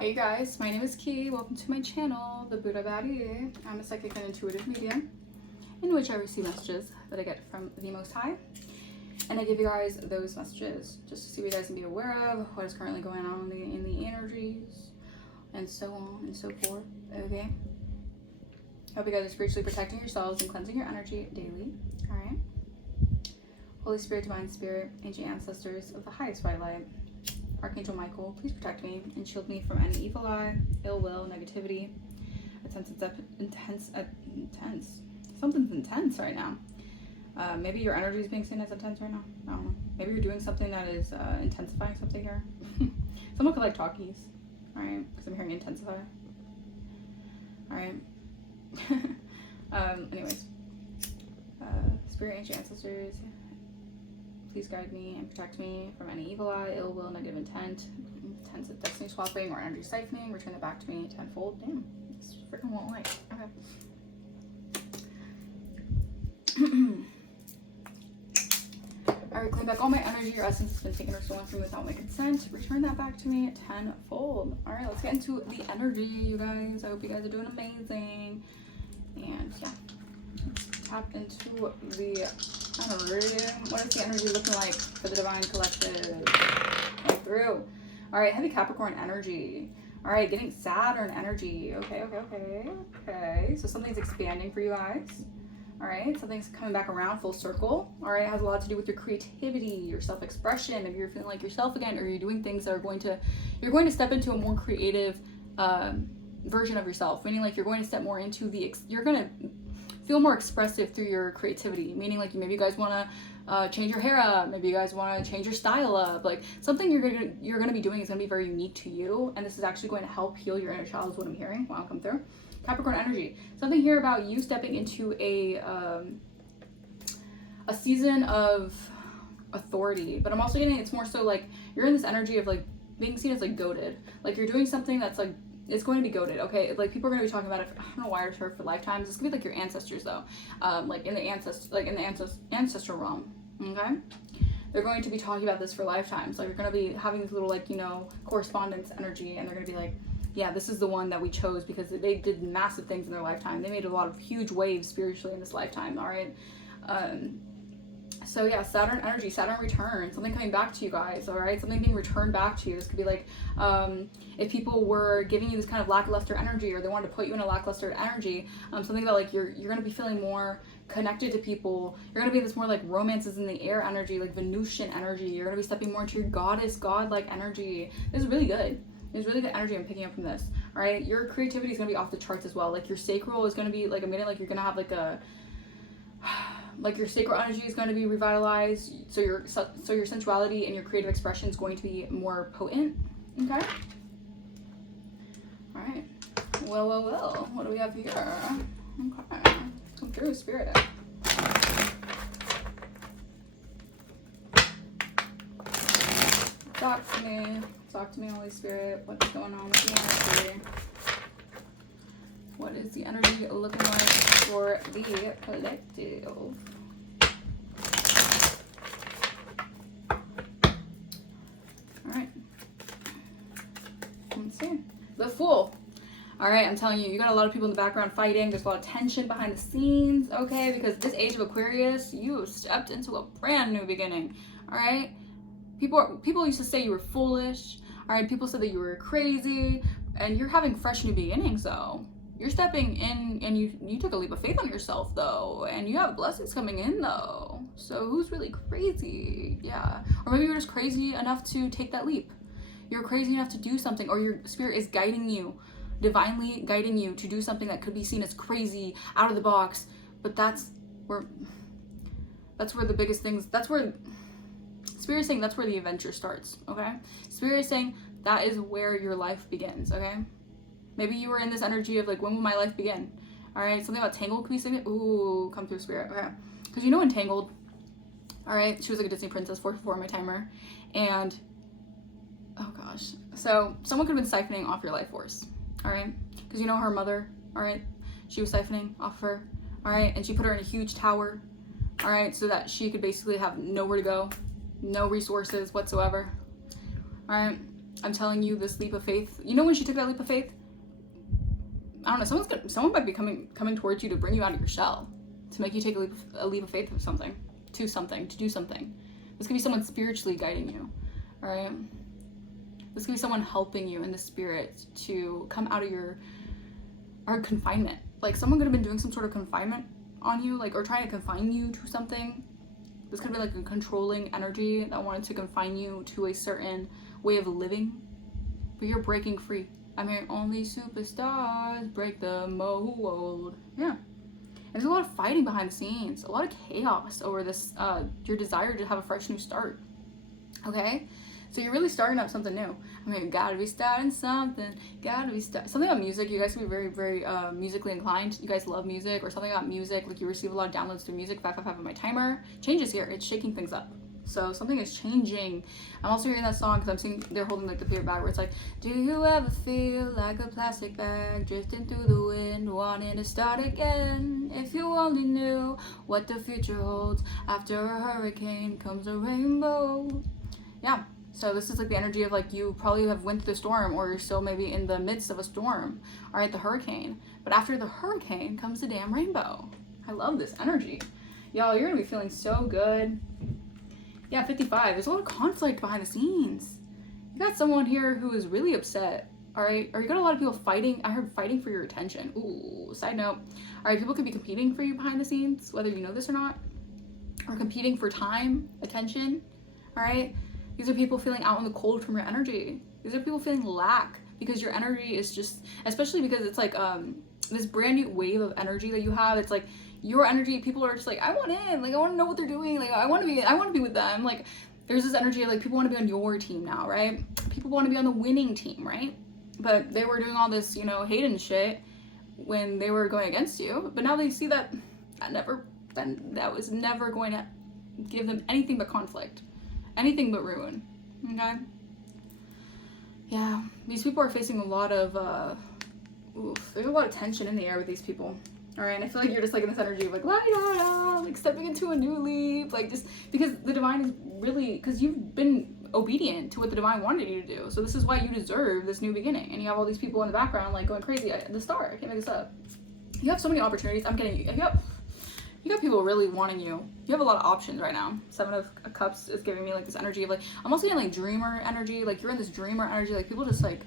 Hey guys, my name is Ki. Welcome to my channel, the Buddha-Baddiellc. I'm a psychic and intuitive medium in which I receive messages that I get from the Most High. And I give you guys those messages just to see what you guys can be aware of, what is currently going on in the energies, and so on and so forth. Okay? Hope you guys are spiritually protecting yourselves and cleansing your energy daily. Alright? Holy Spirit, Divine Spirit, ancient ancestors of the highest white light, Archangel Michael, please protect me and shield me from any evil eye, ill will, negativity. Something's intense right now. Maybe your energy is being seen as intense right now. I don't know. Maybe you're doing something that is intensifying something here. Someone could like talkies, alright? Because I'm hearing intensify. Alright. Anyways. Spirit, ancient ancestors, please guide me and protect me from any evil eye, ill will, negative intent, intense destiny swapping, or energy siphoning. Return it back to me tenfold. Damn, this freaking won't like. Okay. Alright, claim back all my energy. Your essence has been taken or stolen from me without my consent. Return that back to me tenfold. Alright, let's get into the energy, you guys. I hope you guys are doing amazing. And yeah, let's tap into the energy. What is the energy looking like for the Divine Collective? Come through. Alright, heavy Capricorn energy. Alright, getting Saturn energy. Okay. So something's expanding for you guys. Alright, something's coming back around full circle. Alright, it has a lot to do with your creativity, your self-expression. If you're feeling like yourself again, or you're doing things that are you're going to step into a more creative version of yourself. Meaning like you're going to step more into you're going to feel more expressive through your creativity. Meaning like maybe you guys want to change your hair up. Maybe you guys want to change your style up. Like something you're going to be doing is going to be very unique to you. And this is actually going to help heal your inner child is what I'm hearing while I come through. Capricorn energy. Something here about you stepping into a season of authority, but I'm also getting it's more so like you're in this energy of like being seen as like goated. Like you're doing something that's like it's going to be goated. Okay, like people are going to be talking about it. I don't know why it's for lifetimes. It's gonna be like your ancestors though, like in the ancestral realm. Okay, they're going to be talking about this for lifetimes. Like you're going to be having this little like correspondence energy, and they're going to be like, yeah, this is the one that we chose because they did massive things in their lifetime. They made a lot of huge waves spiritually in this lifetime. All right. So yeah, Saturn energy, Saturn return, something coming back to you guys. All right, something being returned back to you. This could be like if people were giving you this kind of lackluster energy, or they wanted to put you in a lackluster energy. Something that like you're going to be feeling more connected to people. You're going to be this more like romances in the air energy, like Venusian energy. You're going to be stepping more into your goddess, godlike energy. This is really good. There's really good energy I'm picking up from this. All right, your creativity is gonna be off the charts as well. Like your sacral is gonna be like you're gonna have like your sacral energy is gonna be revitalized. So your sensuality and your creative expression is going to be more potent. Okay. All right. Well. What do we have here? Okay. Come through, Spirit. Talk to me, Holy Spirit. What's going on with the energy? What is the energy looking like for the collective? Alright. Let's see. The Fool. Alright, I'm telling you, you got a lot of people in the background fighting. There's a lot of tension behind the scenes, okay? Because this age of Aquarius, you stepped into a brand new beginning. Alright? People used to say you were foolish. All right, people said that you were crazy, and you're having fresh new beginnings though. You're stepping in, and you took a leap of faith on yourself though, and you have blessings coming in though. So who's really crazy? Yeah, or maybe you're just crazy enough to take that leap. You're crazy enough to do something, or your spirit is guiding you, divinely guiding you to do something that could be seen as crazy, out of the box. But that's where the biggest things. That's where. Spirit is saying that's where the adventure starts, okay? Spirit is saying that is where your life begins, okay? Maybe you were in this energy of like, when will my life begin? All right, something about Tangled could be saying, ooh, come through, Spirit, okay? Because in Tangled, all right, she was like a Disney princess, 444 on my timer, and, oh gosh. So someone could have been siphoning off your life force, all right? Because her mother, all right? She was siphoning off her, all right? And she put her in a huge tower, all right? So that she could basically have nowhere to go. No resources whatsoever. All right. I'm telling you, this leap of faith, you know, when she took that leap of faith, I don't know, someone might be coming towards you to bring you out of your shell, to make you take a leap of faith of something, to do something. This could be someone spiritually guiding you, all right? This could be someone helping you in the spirit to come out of your confinement. Like, someone could have been doing some sort of confinement on you, like, or trying to confine you to something. This could be like a controlling energy that wanted to confine you to a certain way of living, but you're breaking free. I mean, only superstars break the mold. Yeah. And there's a lot of fighting behind the scenes, a lot of chaos over this, your desire to have a fresh new start. Okay? So you're really starting up something new. I mean, gotta be starting something. Something about music. You guys can be very, very musically inclined. You guys love music, or something about music. Like, you receive a lot of downloads through music. 555 on my timer. Changes here. It's shaking things up. So something is changing. I'm also hearing that song because I'm seeing they're holding like the paper bag where it's like, do you ever feel like a plastic bag drifting through the wind, wanting to start again? If you only knew what the future holds, after a hurricane comes a rainbow. Yeah. So this is like the energy of like, you probably have went through the storm, or you're still maybe in the midst of a storm, all right, the hurricane. But after the hurricane comes the damn rainbow. I love this energy. Y'all, you're gonna be feeling so good. Yeah, 55. There's a lot of conflict behind the scenes. You got someone here who is really upset, all right? Or you got a lot of people fighting. I heard fighting for your attention. Ooh, side note. All right, people could be competing for you behind the scenes, whether you know this or not, or competing for time, attention, all right? These are people feeling out in the cold from your energy. These are people feeling lack because your energy is just, especially because it's like this brand new wave of energy that you have. It's like your energy, people are just like, I want in, like, I want to know what they're doing, like, I want to be with them. Like, there's this energy of like, people want to be on your team now, right? People want to be on the winning team, right? But they were doing all this, you know, hate and shit when they were going against you. But now they see that that was never going to give them anything but conflict, anything but ruin. Okay? Yeah, these people are facing a lot of there's a lot of tension in the air with these people. All right, and I feel like you're just like in this energy of like, la la la, like stepping into a new leap, like just because the divine is really, because you've been obedient to what the divine wanted you to do. So this is why you deserve this new beginning. And you have all these people in the background like going crazy. The star, I can't make this up. You have so many opportunities. I'm kidding you. You got people really wanting you. You have a lot of options right now. 7 of Cups is giving me like this energy of like, I'm also getting like dreamer energy. Like, you're in this dreamer energy. Like, people just like,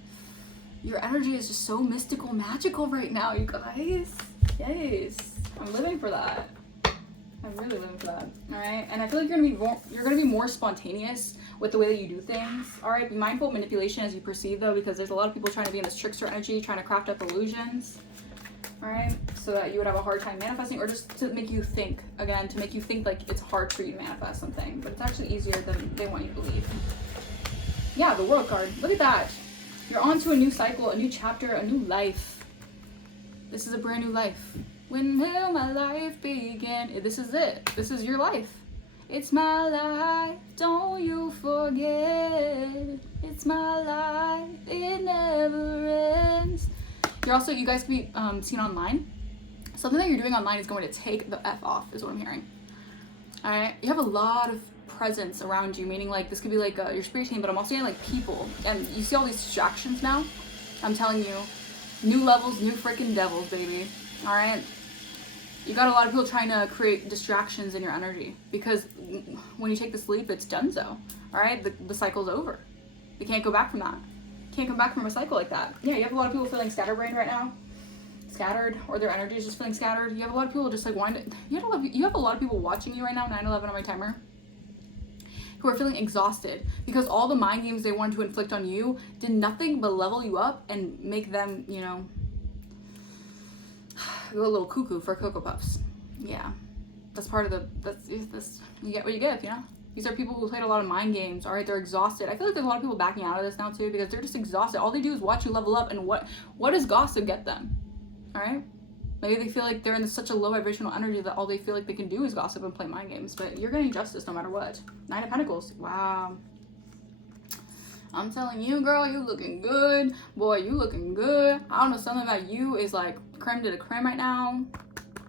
your energy is just so mystical, magical right now, you guys. Yes, I'm living for that. I'm really living for that. All right, and I feel like you're gonna be more spontaneous with the way that you do things. All right, be mindful of manipulation as you perceive though, because there's a lot of people trying to be in this trickster energy, trying to craft up illusions. All right, so that you would have a hard time manifesting, or just to make you think, again, to make you think like it's hard for you to manifest something, but it's actually easier than they want you to believe. Yeah, the World card. Look at that. You're on to a new cycle, a new chapter, a new life. This is a brand new life. When will my life begin? This is it. This is your life. It's my life, don't you forget. It's my life, it never ends. You guys can be seen online. Something that you're doing online is going to take the F off, is what I'm hearing. All right, you have a lot of presence around you, meaning like this could be like your spirit team, but I'm also getting like people, and you see all these distractions now. I'm telling you, new levels, new freaking devils, baby. All right, you got a lot of people trying to create distractions in your energy, because when you take the sleep, it's done so. All right, the cycle's over. You can't go back from that. You can't come back from a cycle like that. Yeah, you have a lot of people feeling scatterbrained right now, scattered, or their energy is just feeling scattered. You have a lot of people just like wanting to, you have a lot of people watching you right now, 9/11 on my timer, who are feeling exhausted because all the mind games they wanted to inflict on you did nothing but level you up and make them, you know, go a little cuckoo for Cocoa Puffs. Yeah, that's part of this. You get what you give, you know? These are people who played a lot of mind games, all right? They're exhausted. I feel like there's a lot of people backing out of this now too, because they're just exhausted. All they do is watch you level up, and what does gossip get them, all right? Maybe they feel like they're in such a low vibrational energy that all they feel like they can do is gossip and play mind games, but you're getting justice no matter what. 9 of Pentacles. Wow. I'm telling you, girl, you looking good. Boy, you looking good. I don't know, something about you is like creme de la creme right now.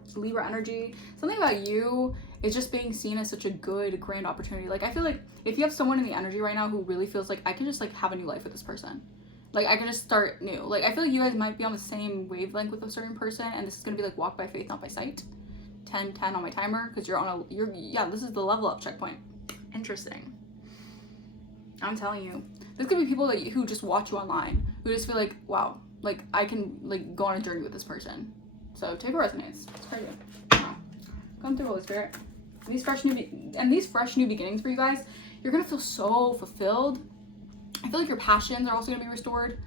It's Libra energy. Something about you it's just being seen as such a good, grand opportunity. Like, I feel like if you have someone in the energy right now who really feels like I can just like have a new life with this person, like I can just start new. Like, I feel like you guys might be on the same wavelength with a certain person, and this is gonna be like walk by faith, not by sight. 10-10 on my timer, because this is the level up checkpoint. Interesting. I'm telling you, this could be people who just watch you online, who just feel like, wow, like I can like go on a journey with this person. So take what resonates. It's crazy. Wow. Come through, Holy Spirit. These fresh new beginnings for you guys, you're gonna feel so fulfilled. I feel like your passions are also gonna be restored.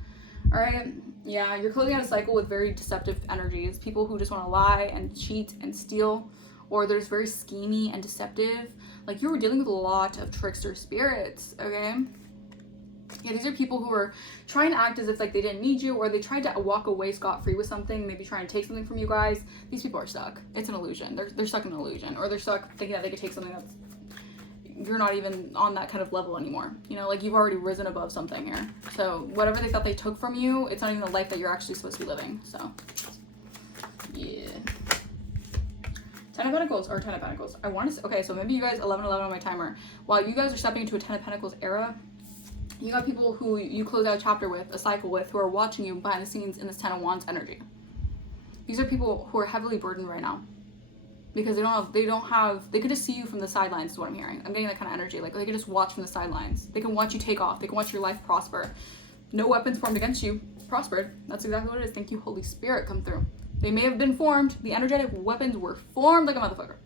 All right. Yeah, you're closing out a cycle with very deceptive energies. People who just want to lie and cheat and steal, or they're just very schemy and deceptive. Like, you were dealing with a lot of trickster spirits, okay? Yeah, these are people who are trying to act as if like they didn't need you, or they tried to walk away scot-free with something, maybe trying to take something from you guys. These people are stuck. It's an illusion. They're stuck in an illusion, or they're stuck thinking that they could take something that's, you're not even on that kind of level anymore. You know, like you've already risen above something here. So whatever they thought they took from you, it's not even the life that you're actually supposed to be living. So yeah. 10 of Pentacles or 10 of Pentacles. I want to, okay, so maybe you guys 11-11 on my timer. While you guys are stepping into a 10 of Pentacles era, you got people who you close out a chapter with, a cycle with, who are watching you behind the scenes in this 10 of Wands energy. These are people who are heavily burdened right now, because they could just see you from the sidelines is what I'm hearing. I'm getting that kind of energy. Like, they could just watch from the sidelines. They can watch you take off. They can watch your life prosper. No weapons formed against you prospered. That's exactly what it is. Thank you, Holy Spirit, come through. They may have been formed. The energetic weapons were formed like a motherfucker,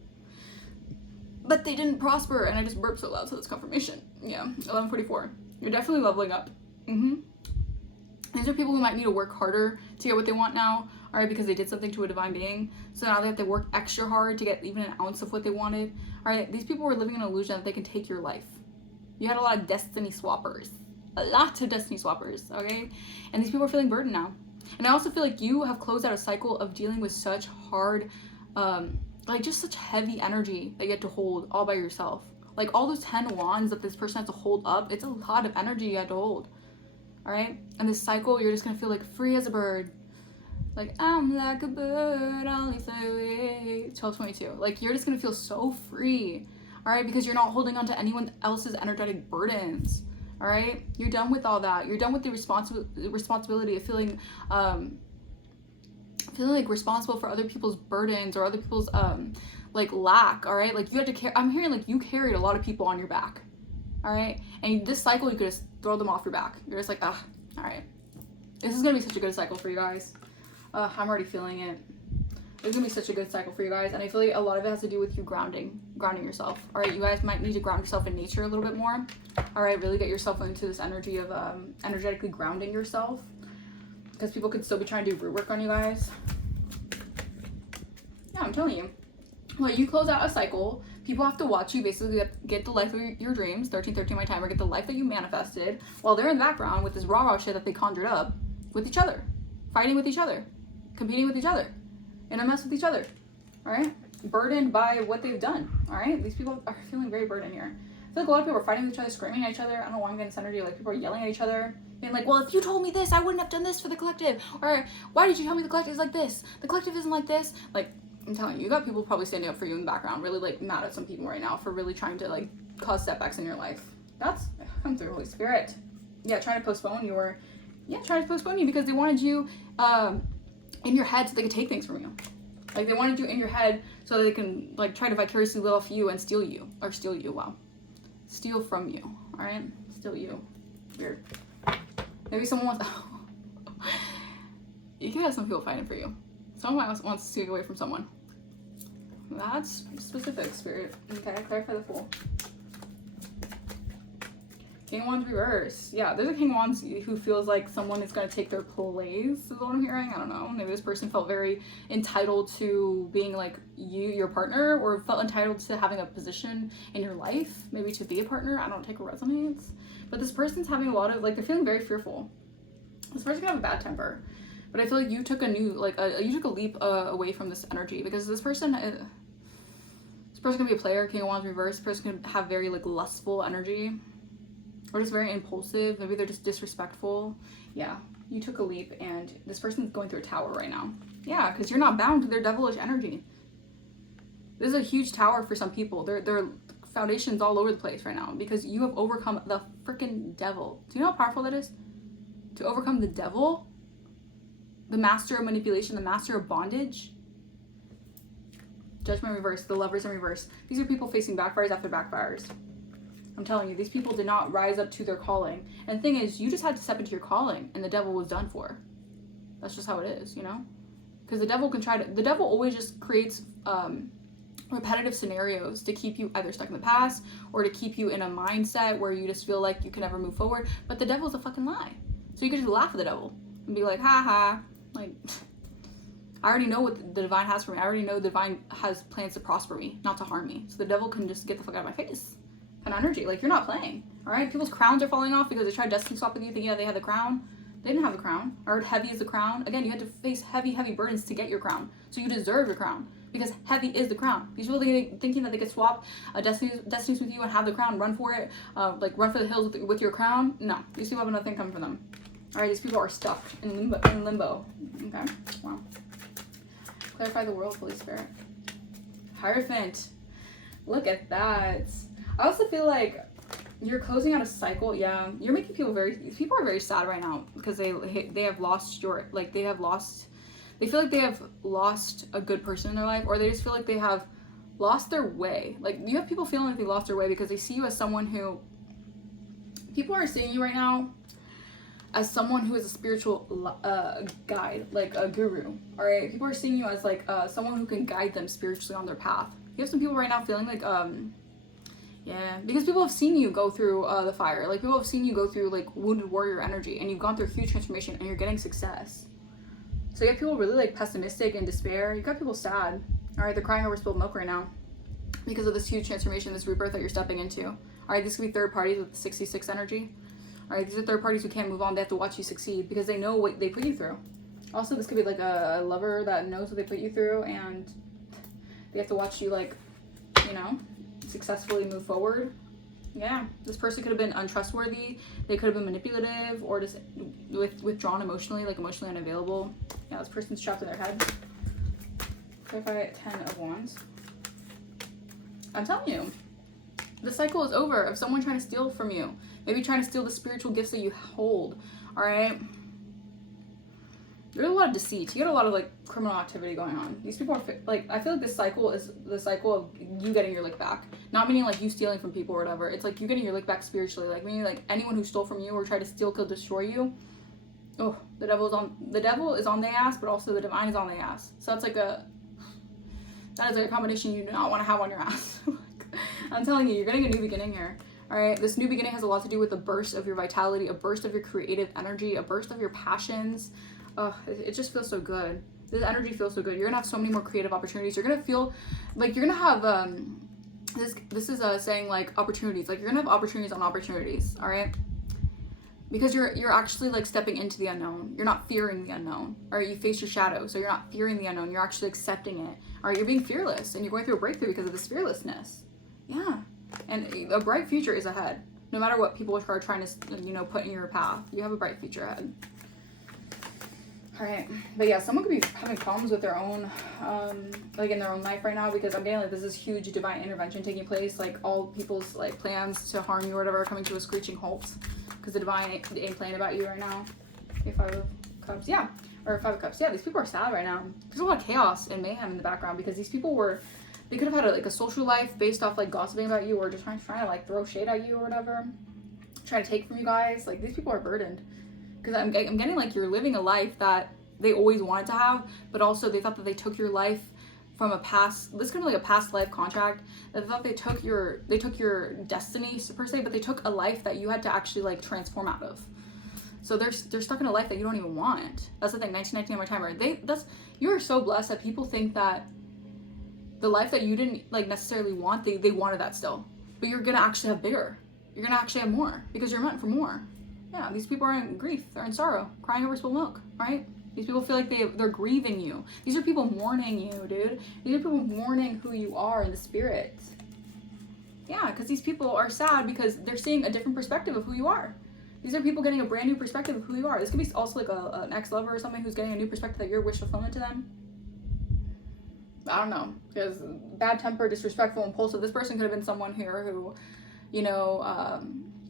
but they didn't prosper. And I just burped so loud, so that's confirmation. Yeah, 11:44. You're definitely leveling up. These are people who might need to work harder to get what they want now, all right, because they did something to a divine being. So now they have to work extra hard to get even an ounce of what they wanted. All right, these people were living in an illusion that they can take your life. You had a lot of destiny swappers. A lot of destiny swappers, okay? And these people are feeling burdened now. And I also feel like you have closed out a cycle of dealing with such hard, like just such heavy energy that you have to hold all by yourself. Like all those 10 wands that this person has to hold up, it's a lot of energy you have to hold. All right? And this cycle, you're just gonna feel like free as a bird. Like, I'm like a bird, only fly away. 12:22. Like, you're just gonna feel so free. All right? Because you're not holding on to anyone else's energetic burdens. All right? You're done with all that. You're done with the responsibility of feeling like responsible for other people's burdens or other people's like lack. All right? Like, you had to carry, I'm hearing like you carried a lot of people on your back. All right? And this cycle, you could just throw them off your back. You're just like, all right. This is gonna be such a good cycle for you guys. I'm already feeling it. It's gonna be such a good cycle for you guys, and I feel like a lot of it has to do with you grounding yourself. All right, you guys might need to ground yourself in nature a little bit more. All right, really get yourself into this energy of energetically grounding yourself, because people could still be trying to do root work on you guys. Yeah, I'm telling you. Well, you close out a cycle. People have to watch you basically get the life of your dreams. 13:13 my timer. Get the life that you manifested, while they're in the background with this rah shit that they conjured up with each other, fighting with each other, competing with each other, in a mess with each other. All right, burdened by what they've done. All right, these people are feeling very burdened here. I feel like a lot of people are fighting with each other, screaming at each other. I don't know why I'm getting this energy. Like, people are yelling at each other, being like, well, if you told me this, I wouldn't have done this for the collective. Or why did you tell me the collective is like this? The collective isn't like this. Like, I'm telling you, you got people probably standing up for you in the background, really like mad at some people right now for really trying to like cause setbacks in your life. That's come through, Holy Spirit. Yeah, trying to postpone you because they wanted you in your head so they could take things from you. Like, they wanted you in your head so they can like try to vicariously live off you and steal you. Wow. Steal from you. All right, steal you. Weird. Maybe someone wants. You can have some people fighting for you. Someone wants to take away from someone. That's specific, Spirit. Okay, clarify the Fool. King of Wands reverse. Yeah, there's a King of Wands who feels like someone is going to take their place, is what I'm hearing. I don't know. Maybe this person felt very entitled to being like your partner, or felt entitled to having a position in your life, maybe to be a partner. I don't take what resonates. But this person's having a lot of, like, they're feeling very fearful. This person's going to have a bad temper. But I feel like you took you took a leap away from this energy, because this person's gonna be a player. King of Wands reverse. This person can have very like lustful energy, or just very impulsive. Maybe they're just disrespectful. Yeah, you took a leap, and this person's going through a tower right now. Yeah, because you're not bound to their devilish energy. This is a huge tower for some people. Their foundation's all over the place right now because you have overcome the freaking devil. Do you know how powerful that is? To overcome the devil, the master of manipulation, the master of bondage. Judgment reverse, the lovers in reverse. These are people facing backfires after backfires. I'm telling you, these people did not rise up to their calling. And the thing is, you just had to step into your calling and the devil was done for. That's just how it is, you know? Because the devil can the devil always just creates repetitive scenarios to keep you either stuck in the past or to keep you in a mindset where you just feel like you can never move forward. But the devil's a fucking lie. So you can just laugh at the devil and be like, ha ha. Like, I already know what the divine has for me. I already know the divine has plans to prosper me, not to harm me. So the devil can just get the fuck out of my face. Kind of energy. Like, you're not playing. All right? People's crowns are falling off because they tried destiny swap with you thinking that they had the crown. They didn't have the crown. I heard heavy is the crown. Again, you had to face heavy, heavy burdens to get your crown. So you deserve your crown because heavy is the crown. These people thinking that they could swap destinies with you and have the crown, run for it, like run for the hills with your crown. No, these people have nothing coming for them. All right, these people are stuck in limbo. Okay, wow. Clarify the world, Holy Spirit. Hierophant. Look at that. I also feel like you're closing out a cycle. Yeah, you're making people people are very sad right now because they have lost they feel like they have lost a good person in their life, or they just feel like they have lost their way. Like, you have people feeling like they lost their way because they see you as someone who, people are seeing you right now as someone who is a spiritual guide, like a guru. All right, people are seeing you as like someone who can guide them spiritually on their path. You have some people right now feeling like yeah, because people have seen you go through the fire. Like, people have seen you go through like wounded warrior energy, and you've gone through huge transformation and you're getting success. So you have people really like pessimistic and despair. You got people sad. All right, they're crying over spilled milk right now because of this huge transformation, this rebirth that you're stepping into. All right, this could be third parties with the 66 energy. All right, these are third parties who can't move on. They have to watch you succeed because they know what they put you through. Also, this could be like a lover that knows what they put you through, and they have to watch you, like, you know, successfully move forward. Yeah, this person could have been untrustworthy. They could have been manipulative or just withdrawn emotionally, like emotionally unavailable. Yeah, this person's trapped in their head. Clarify 10 of Wands. I'm telling you, the cycle is over of someone trying to steal from you. Maybe trying to steal the spiritual gifts that you hold. All right. There's a lot of deceit. You got a lot of like criminal activity going on. These people are like, I feel like this cycle is the cycle of you getting your lick back. Not meaning like you stealing from people or whatever. It's like you getting your lick back spiritually. Like, meaning like anyone who stole from you or tried to steal, kill, destroy you. Oh, the devil is on the ass, but also the divine is on the ass. So that's like that is like a combination you do not want to have on your ass. I'm telling you, you're getting a new beginning here. All right, this new beginning has a lot to do with a burst of your vitality, a burst of your creative energy, a burst of your passions. It just feels so good. This energy feels so good. You're gonna have so many more creative opportunities. You're gonna feel like you're gonna have this is saying like opportunities. Like, you're gonna have opportunities on opportunities. All right, because you're actually like stepping into the unknown. You're not fearing the unknown. All right, you face your shadow, so you're not fearing the unknown. You're actually accepting it. All right, you're being fearless, and you're going through a breakthrough because of this fearlessness. Yeah, and a bright future is ahead. No matter what people are trying to, you know, put in your path, you have a bright future ahead. All right, but yeah, someone could be having problems with their own, like in their own life right now, because I'm getting like this is huge divine intervention taking place. Like, all people's like plans to harm you or whatever are coming to a screeching halt, because the divine ain't playing about you right now. Okay, 5 of Cups, yeah, or 5 of Cups, yeah. These people are sad right now. There's a lot of chaos and mayhem in the background because these people they could have had like a social life based off like gossiping about you or just trying to like throw shade at you or whatever, trying to take from you guys. Like, these people are burdened. Because I'm getting like you're living a life that they always wanted to have, but also they thought that they took your life from a past, this could be like a past life contract. They thought they took your destiny per se, but they took a life that you had to actually like transform out of. So they're stuck in a life that you don't even want. That's the thing. 1919 on my timer. You are so blessed that people think that the life that you didn't like necessarily want, they wanted that still, but you're gonna actually have bigger. You're gonna actually have more because you're meant for more. Yeah, these people are in grief. They're in sorrow, crying over spilled milk, right? These people feel like they're grieving you. These are people mourning you, dude. These are people mourning who you are in the spirit. Yeah, because these people are sad because they're seeing a different perspective of who you are. These are people getting a brand new perspective of who you are. This could be also like an ex-lover or something who's getting a new perspective that you're wish fulfillment to them. I don't know, because bad temper, disrespectful, impulsive. This person could have been someone here who, you know,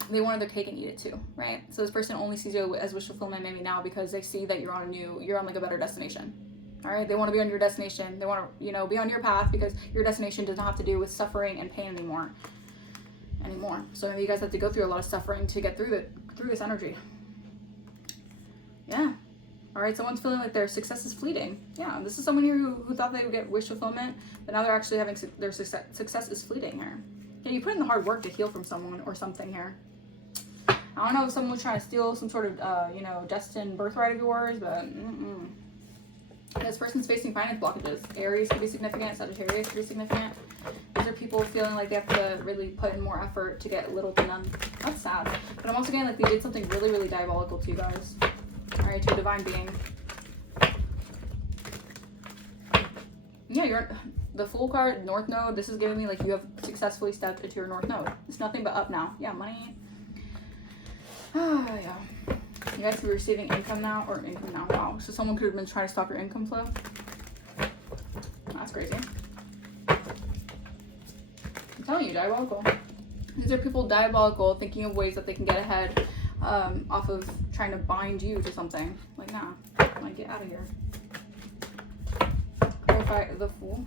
they wanted their cake and eat it too, right? So this person only sees you as wish fulfillment maybe now because they see that you're on like a better destination. All right, they want to be on your destination. They want to, you know, be on your path because your destination does not have to do with suffering and pain anymore. So maybe you guys have to go through a lot of suffering to get through this energy. Yeah. All right, someone's feeling like their success is fleeting. Yeah, this is someone here who thought they would get wish fulfillment, but now they're actually having their success is fleeting here. Yeah, you put in the hard work to heal from someone or something here. I don't know if someone was trying to steal some sort of, you know, destined birthright of yours, but this person's facing finance blockages. Aries could be significant. Sagittarius could be significant. These are people feeling like they have to really put in more effort to get little to none. That's sad. But I'm also getting like they did something really, really diabolical to you guys. All right, to a divine being. Yeah, you're the Fool card, North Node. This is giving me like you have successfully stepped into your North Node. It's nothing but up now. Yeah, money. Yeah. You guys could be receiving income now, wow. So someone could have been trying to stop your income flow. That's crazy. I'm telling you, diabolical. These are people diabolical, thinking of ways that they can get ahead off of trying to bind you to something. Like, nah, like, get out of here. Clarify the Fool.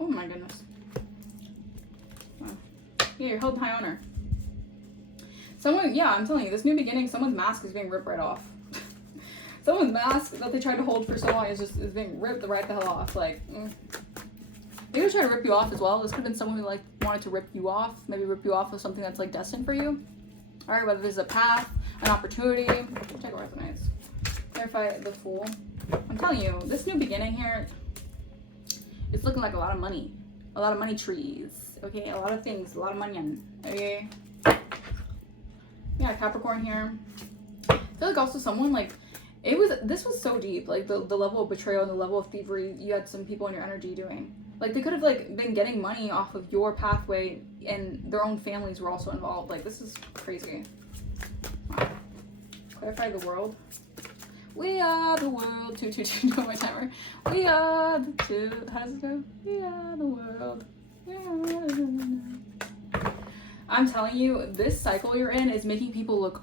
Oh my goodness. Yeah, you're held in high honor. Someone, yeah, I'm telling you, this new beginning, someone's mask is being ripped right off. Someone's mask that they tried to hold for so long is being ripped right the hell off. Like, they would try to rip you off as well. This could have been someone who like wanted to rip you off, maybe rip you off of something that's like destined for you. All right, whether there's a path, an opportunity. Check what resonates. Clarify the Fool. I'm telling you, this new beginning here, it's looking like a lot of money trees. Okay, a lot of things, a lot of money. Okay. Yeah, Capricorn here. I feel like also someone like this was so deep, like the level of betrayal and the level of thievery you had some people in your energy doing. Like they could have like been getting money off of your pathway and their own families were also involved. Like this is crazy. Wow. Clarify the World. We are the world. 222 on my timer. We are the two. How does it go? We are the world. We are the world. I'm telling you, this cycle you're in is making people look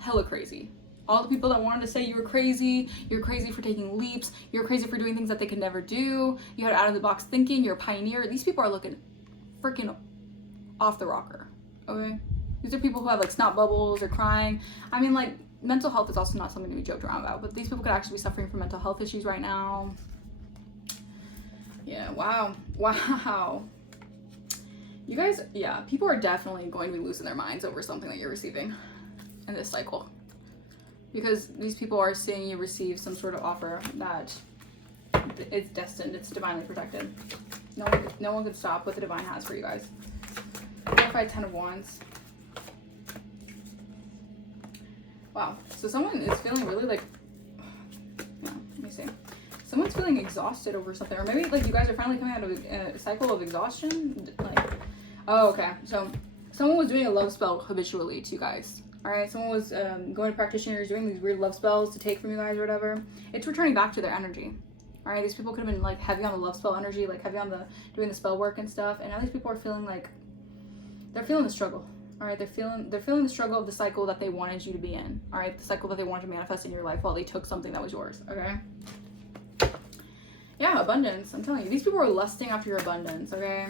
hella crazy. All the people that wanted to say you're crazy for taking leaps, you're crazy for doing things that they could never do, you had out of the box thinking, you're a pioneer. These people are looking freaking off the rocker, okay? These are people who have like snot bubbles or crying. I mean, like, mental health is also not something to be joked around about, but these people could actually be suffering from mental health issues right now. Yeah, wow. You guys, yeah, people are definitely going to be losing their minds over something that you're receiving in this cycle. Because these people are seeing you receive some sort of offer that it's destined, it's divinely protected. No one could stop what the divine has for you guys. Clarify 10 of Wands. Wow, so someone is feeling really like, yeah, let me see. Someone's feeling exhausted over something, or maybe like you guys are finally coming out of a cycle of exhaustion. Like, oh, okay. So someone was doing a love spell habitually to you guys. All right, someone was going to practitioners, doing these weird love spells to take from you guys or whatever. It's returning back to their energy. All right, these people could have been like heavy on the love spell energy, like heavy on the doing the spell work and stuff. And now these people are feeling like they're feeling the struggle. All right, they're feeling the struggle of the cycle that they wanted you to be in. All right, the cycle that they wanted to manifest in your life while they took something that was yours. Okay. Yeah, abundance. I'm telling you, these people are lusting after your abundance. Okay.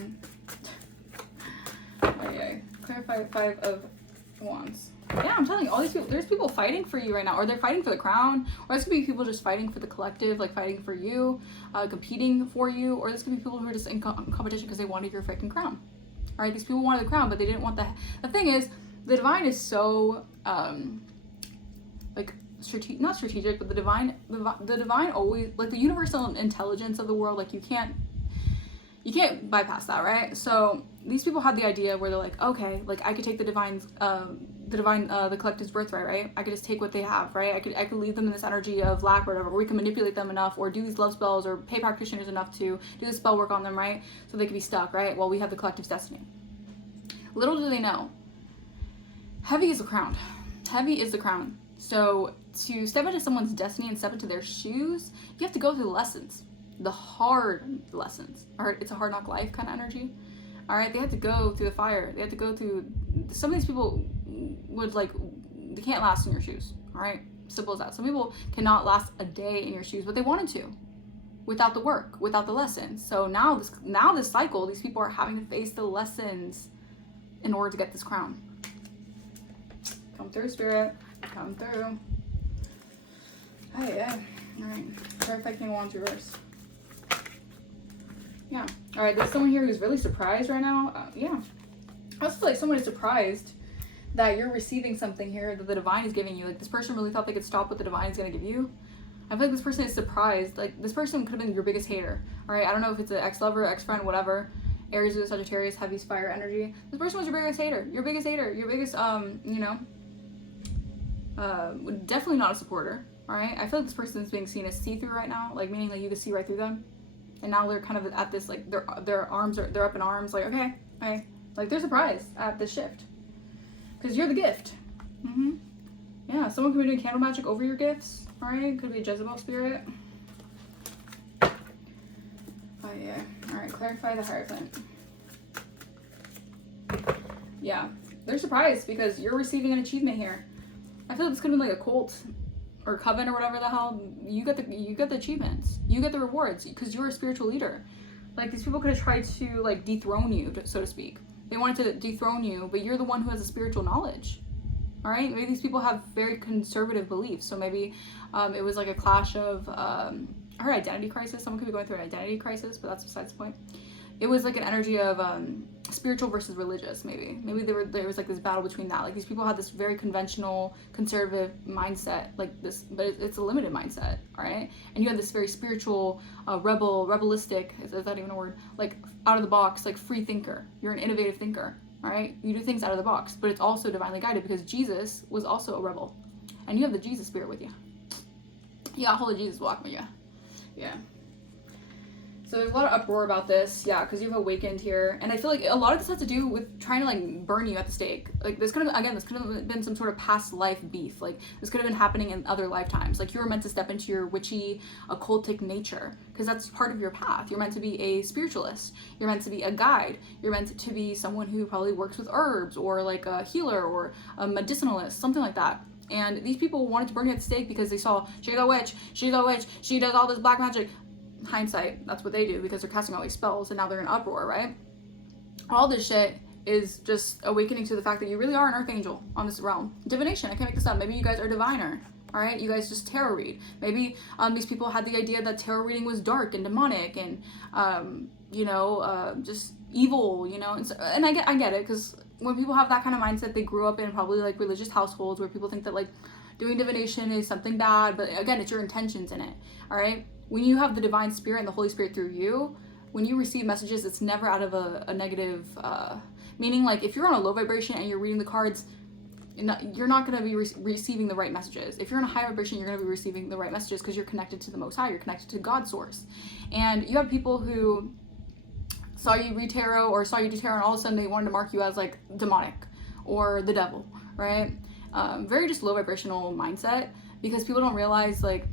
Okay. Clarify 5 of Wands. Yeah, I'm telling you, all these people, there's people fighting for you right now, or they're fighting for the crown, or this could be people just fighting for the collective, like fighting for you, competing for you, or this could be people who are just in competition because they wanted your freaking crown. All right, these people wanted the crown, but they didn't want the thing is, the divine is so, like, not strategic, but the divine always, like the universal intelligence of the world, like you can't bypass that, right? So these people had the idea where they're like, okay, like I could take the collective's birthright, right? I could just take what they have, right? I could leave them in this energy of lack or whatever, or we can manipulate them enough, or do these love spells, or pay practitioners enough to do the spell work on them, right? So they could be stuck, right? While we have the collective's destiny. Little do they know, heavy is the crown. Heavy is the crown. So to step into someone's destiny and step into their shoes, you have to go through the lessons, the hard lessons. All right, it's a hard knock life kind of energy. All right, they had to go through the fire. They had to go through. Some of these people would like, they can't last in your shoes. All right, simple as that. Some people cannot last a day in your shoes, but they wanted to, without the work, without the lessons. So now this cycle, these people are having to face the lessons in order to get this crown. Come through, Spirit. Come through. Oh yeah. All right. Clarify King of Wands reverse. Yeah. All right. There's someone here who's really surprised right now. Yeah. I also feel like someone is surprised that you're receiving something here that the divine is giving you. Like, this person really thought they could stop what the divine is going to give you. I feel like this person is surprised. Like, this person could have been your biggest hater. All right. I don't know if it's an ex-lover, ex-friend, whatever. Aries or Sagittarius have these fire energy. This person was your biggest hater. Your biggest hater. Your biggest, you know, definitely not a supporter. All right. I feel like this person is being seen as see-through right now. Like, meaning like you can see right through them. And now they're kind of at this, like, their arms are, they're up in arms. Like, okay. Like, they're surprised at this shift. Because you're the gift. Yeah, someone could be doing candle magic over your gifts. All right, could be a Jezebel spirit. Oh yeah. All right, clarify the Hierophant. Yeah, they're surprised because you're receiving an achievement here. I feel like this could have been like a cult or coven or whatever the hell. You get the achievements. You get the rewards because you're a spiritual leader. Like, these people could have tried to like dethrone you, so to speak. They wanted to dethrone you, but you're the one who has the spiritual knowledge. All right, maybe these people have very conservative beliefs. So maybe it was like a clash of her identity crisis. Someone could be going through an identity crisis, but that's besides the point. It was like an energy of spiritual versus religious, maybe. Maybe there was like this battle between that. Like, these people had this very conventional, conservative mindset, like this, but it's a limited mindset, all right? And you have this very spiritual, rebelistic, is that even a word? Like, out of the box, like free thinker. You're an innovative thinker, all right? You do things out of the box, but it's also divinely guided because Jesus was also a rebel. And you have the Jesus spirit with you. You got hold of Jesus walk with you. Yeah. So there's a lot of uproar about this, yeah, because you've awakened here. And I feel like a lot of this has to do with trying to, like, burn you at the stake. Like, this could have been some sort of past life beef. Like, this could have been happening in other lifetimes. Like, you were meant to step into your witchy, occultic nature, because that's part of your path. You're meant to be a spiritualist. You're meant to be a guide. You're meant to be someone who probably works with herbs, or like a healer, or a medicinalist, something like that. And these people wanted to burn you at the stake because they saw, she's a witch, she does all this black magic. Hindsight, that's what they do because they're casting all these spells and now they're in uproar, right? All this shit is just awakening to the fact that you really are an archangel on this realm. Divination, I can't make this up. Maybe you guys are diviner, all right? You guys just tarot read. Maybe these people had the idea that tarot reading was dark and demonic and, you know, just evil, you know? And I get it, because when people have that kind of mindset, they grew up in probably like religious households where people think that like doing divination is something bad, but again, it's your intentions in it, all right? When you have the divine spirit and the Holy Spirit through you, when you receive messages, it's never out of a negative, meaning like if you're on a low vibration and you're reading the cards, you're not going to be receiving the right messages. If you're on a high vibration, you're going to be receiving the right messages because you're connected to the Most High, you're connected to God's source. And you have people who saw you read tarot or saw you do tarot and all of a sudden they wanted to mark you as like demonic or the devil, right? Very just low vibrational mindset, because people don't realize like,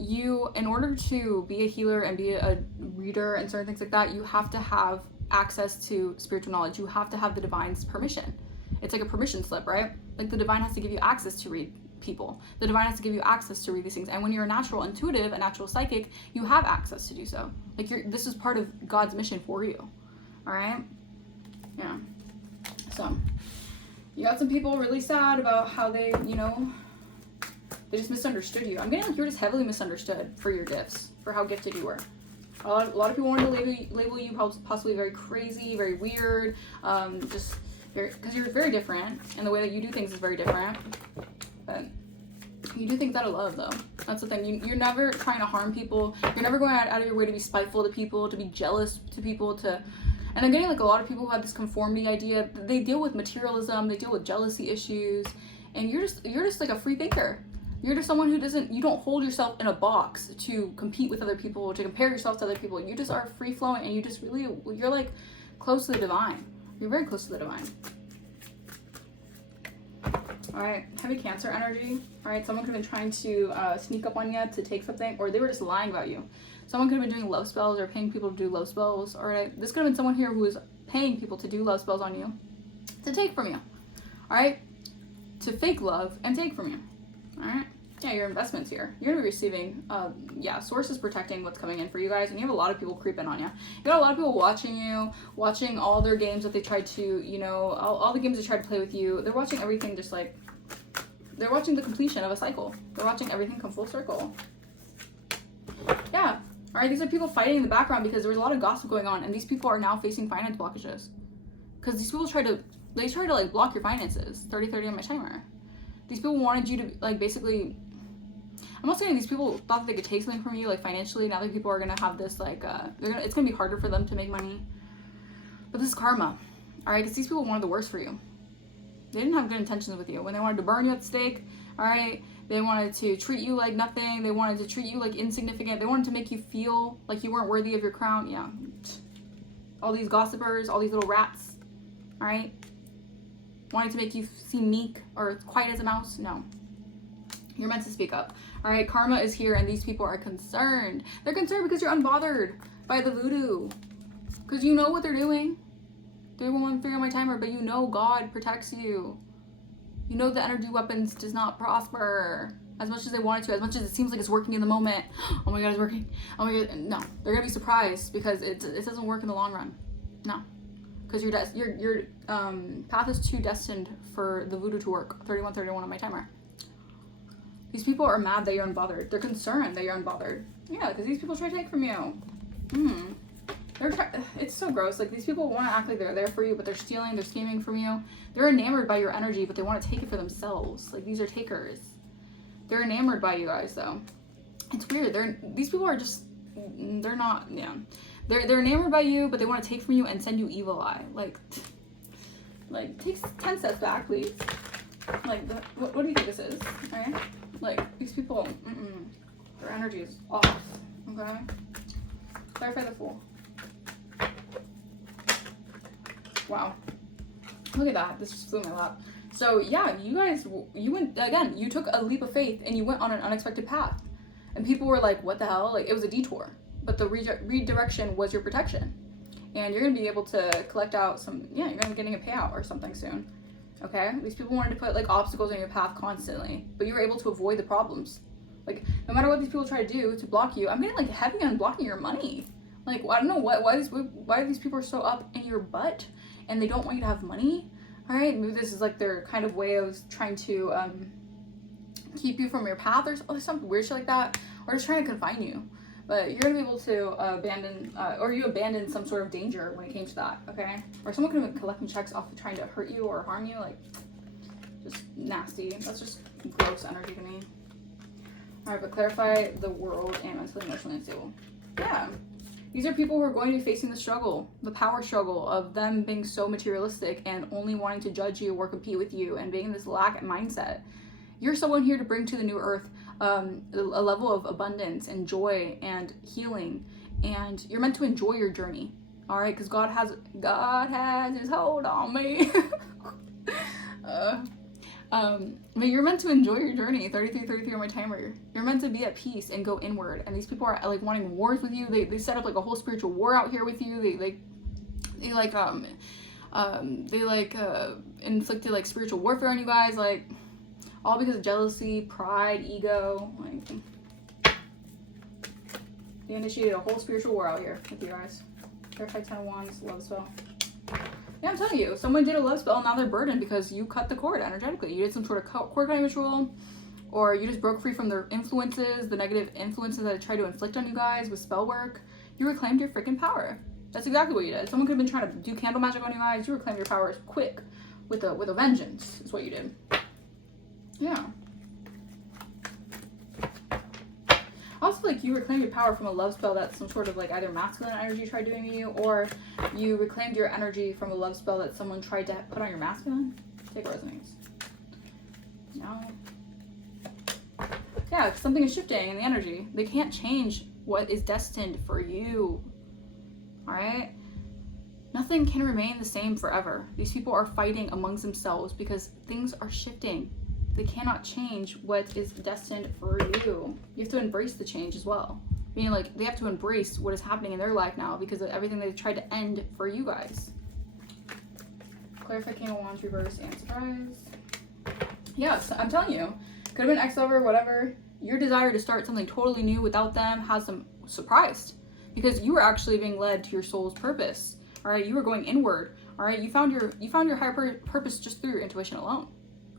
you, in order to be a healer and be a reader and certain things like that, you have to have access to spiritual knowledge. You have to have the divine's permission. It's like a permission slip, right? Like, the divine has to give you access to read people. The divine has to give you access to read these things. And when you're a natural intuitive, a natural psychic, you have access to do so. Like, this is part of God's mission for you. All right? Yeah. So, you got some people really sad about how they, you know, they just misunderstood you. I'm getting like you're just heavily misunderstood for your gifts, for how gifted you were. A lot of people wanted to label you possibly very crazy, very weird, just very, because you're very different, and the way that you do things is very different. But you do things out of love, though. That's the thing. You're never trying to harm people. You're never going out of your way to be spiteful to people, to be jealous to people, to... And I'm getting like a lot of people who have this conformity idea. They deal with materialism, they deal with jealousy issues, and you're just like a free thinker. You're just someone who you don't hold yourself in a box to compete with other people, to compare yourself to other people. You just are free flowing, and you just really, you're like close to the divine. You're very close to the divine. All right, heavy Cancer energy. All right, someone could have been trying to sneak up on you to take something, or they were just lying about you. Someone could have been doing love spells or paying people to do love spells. All right, this could have been someone here who was paying people to do love spells on you, to take from you. All right, to fake love and take from you. All right, yeah, your investments here. You're gonna be receiving, source is protecting what's coming in for you guys, and you have a lot of people creeping on you. You got a lot of people watching you, watching all their games that they tried to, you know, all the games they tried to play with you. They're watching everything just like, they're watching the completion of a cycle. They're watching everything come full circle. Yeah. All right, these are people fighting in the background because there was a lot of gossip going on, and these people are now facing finance blockages. Because these people tried to like block your finances. 30-30 on my timer. These people wanted you to like basically, I'm not saying these people thought that they could take something from you like financially. Now that people are gonna have this like, it's gonna be harder for them to make money. But this is karma. All right, because these people wanted the worst for you. They didn't have good intentions with you. When they wanted to burn you at the stake, all right, they wanted to treat you like nothing. They wanted to treat you like insignificant. They wanted to make you feel like you weren't worthy of your crown. Yeah. All these gossipers, all these little rats, all right, wanting to make you seem meek or quiet as a mouse. No. You're meant to speak up. All right, karma is here, and these people are concerned. They're concerned because you're unbothered by the voodoo. Because you know what they're doing. 311 on my timer, but you know God protects you. You know the energy weapons does not prosper as much as they want it to, as much as it seems like it's working in the moment. Oh my God, it's working. Oh my God, no. They're gonna be surprised because it doesn't work in the long run. No. Because your path is too destined for the voodoo to work. 3131 on my timer. These people are mad that you're unbothered. They're concerned that you're unbothered. Yeah, because these people try to take from you. It's so gross. Like, these people want to act like they're there for you, but they're stealing, they're scheming from you. They're enamored by your energy, but they want to take it for themselves. Like, these are takers. They're enamored by you guys, though. It's weird. These people are just, they're not, yeah. They're enamored by you, but they want to take from you and send you evil eye. Like take 10 steps back, please. Like, what do you think this is? Okay? Like, these people, their energy is off. Okay? Clarify the Fool. Wow. Look at that. This just flew in my lap. So, yeah, you went, again, you took a leap of faith and you went on an unexpected path. And people were like, what the hell? Like, it was a detour. But the redirection was your protection. And you're going to be able to collect out some, you're going to be getting a payout or something soon. Okay? These people wanted to put, like, obstacles in your path constantly. But you were able to avoid the problems. Like, no matter what these people try to do to block you, I'm getting, like, heavy on blocking your money. Like, I don't know why these people are so up in your butt and they don't want you to have money. All right, maybe this is like their kind of way of trying to keep you from your path or something weird shit like that, or just trying to confine you. But you're gonna be able to abandon some sort of danger when it came to that, okay? Or someone could have been collecting checks off of trying to hurt you or harm you, like, just nasty. That's just gross energy to me. All right, but clarify the world and mentally, emotionally unstable. Yeah. These are people who are going to be facing the struggle, the power struggle of them being so materialistic and only wanting to judge you or compete with you and being in this lack mindset. You're someone here to bring to the new earth a level of abundance and joy and healing, and you're meant to enjoy your journey. All right, because God has his hold on me. But you're meant to enjoy your journey. 33 on my timer. You're meant to be at peace and go inward. And these people are like wanting wars with you. They set up like a whole spiritual war out here with you. They inflicted like spiritual warfare on you guys, like all because of jealousy, pride, ego. Like, they initiated a whole spiritual war out here with you guys. Clarify 10 of Wands, love spell. Yeah, I'm telling you, someone did a love spell, now they're burdened because you cut the cord energetically. You did some sort of cord cutting ritual, or you just broke free from their influences, the negative influences that I tried to inflict on you guys with spell work. You reclaimed your freaking power. That's exactly what you did. Someone could have been trying to do candle magic on you guys. You reclaimed your powers quick with a vengeance is what you did. Yeah. Also, like, you reclaimed your power from a love spell that's some sort of, like, either masculine energy tried doing to you, or you reclaimed your energy from a love spell that someone tried to put on your masculine. Take what resonates. No. Yeah, something is shifting in the energy. They can't change what is destined for you. Alright? Nothing can remain the same forever. These people are fighting amongst themselves because things are shifting. They cannot change what is destined for you. You have to embrace the change as well. Meaning, like, they have to embrace what is happening in their life now because of everything they've tried to end for you guys. Clarify King of Wands, reverse, and surprise. Yeah, so I'm telling you, could have been ex-lover, whatever. Your desire to start something totally new without them has them surprised because you were actually being led to your soul's purpose. All right, you were going inward. All right, you found your higher purpose just through your intuition alone.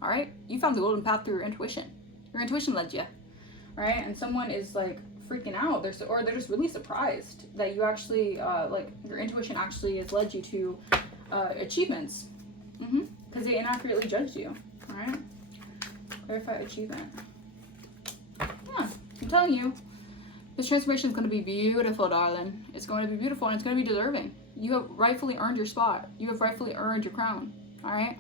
All right, you found the golden path through your intuition. Your intuition led you. All right, and someone is like freaking out. They're just really surprised that you actually like your intuition actually has led you to achievements. Because they inaccurately judged you. All right, clarify achievement. Yeah, I'm telling you, this transformation is going to be beautiful, darling. It's going to be beautiful and it's going to be deserving. You have rightfully earned your spot. You have rightfully earned your crown. All right,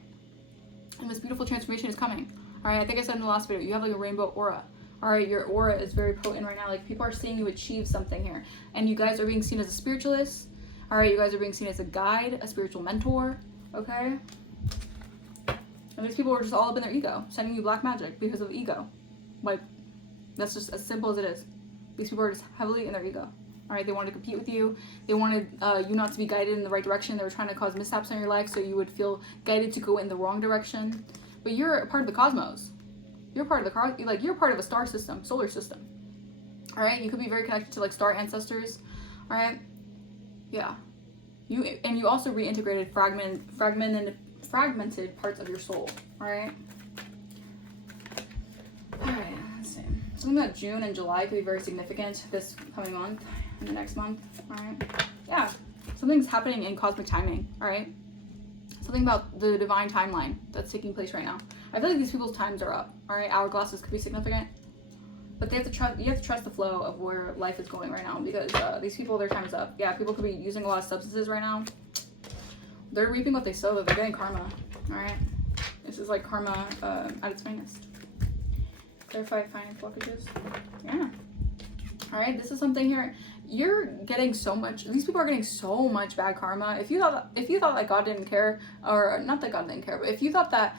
and this beautiful transformation is coming. All right, I think I said in the last video, you have like a rainbow aura. All right, your aura is very potent right now. Like, people are seeing you achieve something here. And you guys are being seen as a spiritualist. All right, you guys are being seen as a guide, a spiritual mentor. Okay? And these people are just all up in their ego, sending you black magic because of ego. Like, that's just as simple as it is. These people are just heavily in their ego. All right, they wanted to compete with you. They wanted you not to be guided in the right direction. They were trying to cause mishaps in your life so you would feel guided to go in the wrong direction. But you're a part of the cosmos. You're part of you're part of a star system, solar system. All right, you could be very connected to like star ancestors. All right, yeah. You also reintegrated fragmented parts of your soul. All right. All right. Let's see. Something about June and July could be very significant this coming month and the next month. All right. Yeah. Something's happening in cosmic timing. All right. Something about the divine timeline that's taking place right now. I feel like these people's times are up. All right, hourglasses could be significant, but they have to trust. You have to trust the flow of where life is going right now because these people, their time is up. Yeah, people could be using a lot of substances right now. They're reaping what they sow. They're getting karma. All right, this is like karma at its finest. Clarify finance blockages. Yeah. All right, this is something here. You're getting so much. These people are getting so much bad karma. If you thought that God didn't care, or not that God didn't care, but if you thought that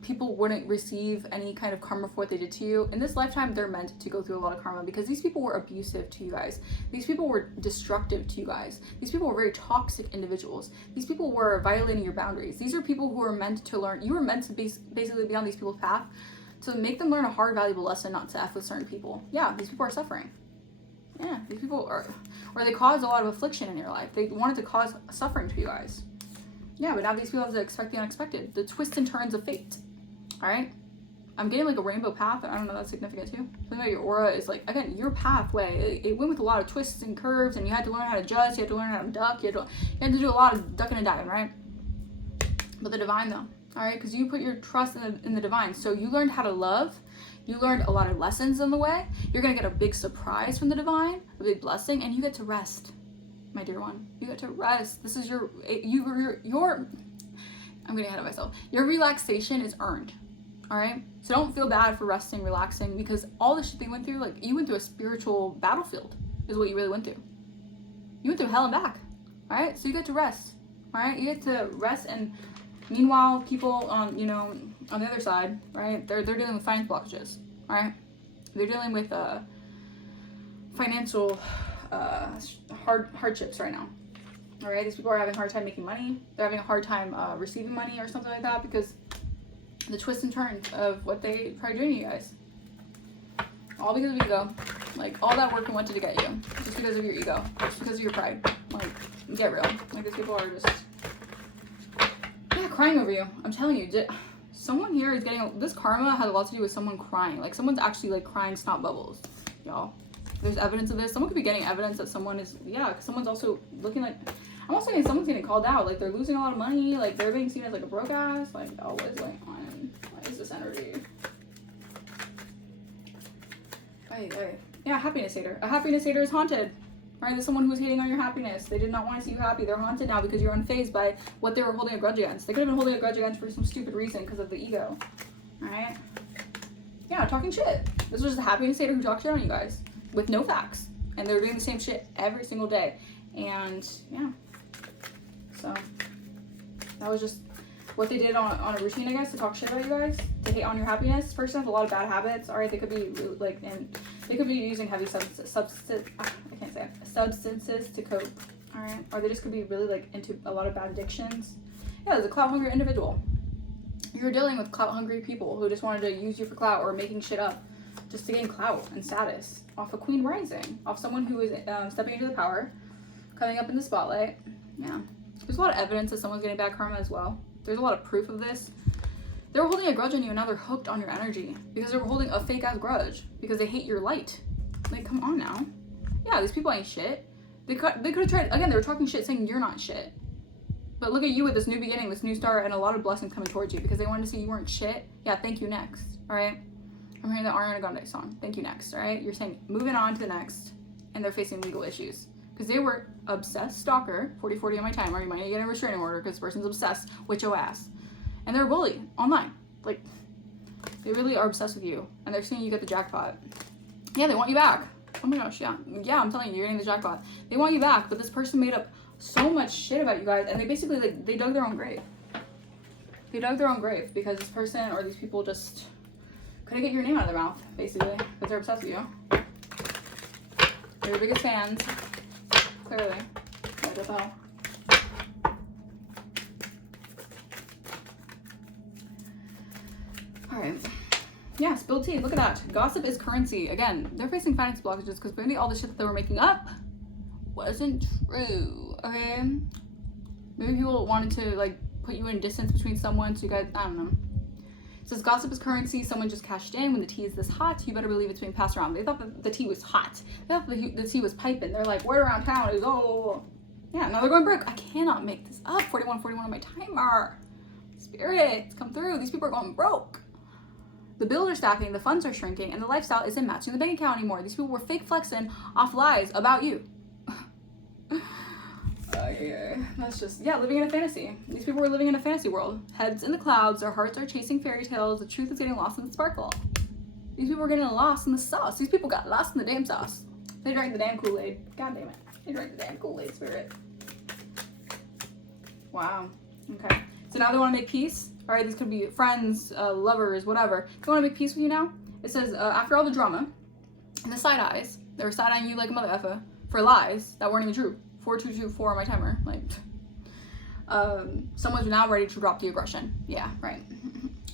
people wouldn't receive any kind of karma for what they did to you, in this lifetime, they're meant to go through a lot of karma because these people were abusive to you guys. These people were destructive to you guys. These people were very toxic individuals. These people were violating your boundaries. These are people who were meant to learn. You were meant to basically be on these people's path to make them learn a hard, valuable lesson not to F with certain people. Yeah, these people are suffering. Yeah, these people are, or they caused a lot of affliction in your life. They wanted to cause suffering to you guys. Yeah, but now these people have to expect the unexpected, the twists and turns of fate. All right, I'm getting like a rainbow path. I don't know, that's significant too. Something about your aura is like, again, your pathway. It went with a lot of twists and curves, and you had to learn how to adjust. You had to learn how to duck. You had to do a lot of ducking and diving, right? But the divine though, all right, because you put your trust in the divine. So you learned how to love. You learned a lot of lessons on the way. You're gonna get a big surprise from the divine, a big blessing, and you get to rest, my dear one. You get to rest. This is your. I'm getting ahead of myself. Your relaxation is earned. All right. So don't feel bad for resting, relaxing, because all the shit they went through, like you went through a spiritual battlefield, is what you really went through. You went through hell and back. All right. So you get to rest. All right. You get to rest, and meanwhile, people on the other side, right? They're dealing with finance blockages. All right. They're dealing with financial hardships right now. All right. These people are having a hard time making money. They're having a hard time receiving money or something like that because the twists and turns of what they tried doing to you guys. All because of ego. Like, all that work and wanted to get you. Just because of your ego. Just because of your pride. Like, get real. Like, these people are just, yeah, crying over you. I'm telling you. Someone here is getting, this karma has a lot to do with someone crying. Like, someone's actually, like, crying snot bubbles. Y'all. There's evidence of this. Someone could be getting evidence that someone is, yeah, because someone's also looking like, I'm also saying someone's getting called out. Like, they're losing a lot of money. Like, they're being seen as, like, a broke ass. Like, oh, what is going on? What is this energy? Hey. Yeah, happiness hater. A happiness hater is haunted. Right? There's someone who's hating on your happiness. They did not want to see you happy. They're haunted now because you're unfazed by what they were holding a grudge against. They could have been holding a grudge against for some stupid reason because of the ego. Alright? Yeah, talking shit. This was just a happiness hater who talked shit on you guys with no facts. And they're doing the same shit every single day. And, yeah. So, that was just what they did on a routine, I guess, to talk shit about you guys, to hate on your happiness. This person has a lot of bad habits. All right, they could be like, and they could be using heavy substances to cope. All right, or they just could be really like into a lot of bad addictions. Yeah, there's a clout hungry individual. You're dealing with clout hungry people who just wanted to use you for clout or making shit up just to gain clout and status off a Queen Rising, off someone who is stepping into the power, coming up in the spotlight. Yeah, there's a lot of evidence that someone's getting bad karma as well. There's a lot of proof of this. They were holding a grudge on you and now they're hooked on your energy because they were holding a fake ass grudge because they hate your light. Like, come on now. Yeah, these people ain't shit. They could have tried, again, they were talking shit saying you're not shit. But look at you with this new beginning, this new start, and a lot of blessings coming towards you because they wanted to see you weren't shit. Yeah, thank you next, all right? I'm hearing the Ariana Grande song, thank you next, all right? You're saying moving on to the next, and they're facing legal issues. Because they were obsessed stalker, 40/40 on my timer, you might need to get a restraining order because this person's obsessed with your ass. And they're a bully online. Like, they really are obsessed with you. And they're seeing you get the jackpot. Yeah, they want you back. Oh my gosh, yeah. Yeah, I'm telling you, you're getting the jackpot. They want you back, but this person made up so much shit about you guys, and they basically, like, they dug their own grave. They dug their own grave because this person or these people just couldn't get your name out of their mouth, basically, because they're obsessed with you. They're your biggest fans. Clearly. What the hell? Alright. Yeah, spilled tea. Look at that. Gossip is currency. Again, they're facing finance blockages because maybe all the shit that they were making up wasn't true. Okay? Maybe people wanted to, like, put you in distance between someone so you guys, I don't know. It says gossip is currency. Someone just cashed in. When the tea is this hot, you better believe it's being passed around. They thought that the tea was hot. They thought the tea was piping. They're like, word around town is, oh. Yeah, now they're going broke. I cannot make this up. 41 on my timer. Spirits, come through. These people are going broke. The bills are stacking, the funds are shrinking, and the lifestyle isn't matching the bank account anymore. These people were fake flexing off lies about you. Yeah, that's just, yeah, living in a fantasy. These people were living in a fantasy world. Heads in the clouds, their hearts are chasing fairy tales, the truth is getting lost in the sparkle. These people were getting lost in the sauce. These people got lost in the damn sauce. They drank the damn Kool-Aid. God damn it. They drank the damn Kool-Aid, spirit. Wow. Okay. So now they want to make peace. All right, these could be friends, lovers, whatever. They want to make peace with you now. It says, after all the drama and the side eyes, they were side-eyeing you like a mother effer for lies that weren't even true. 4224 on my timer. Like, someone's now ready to drop the aggression. Yeah, right.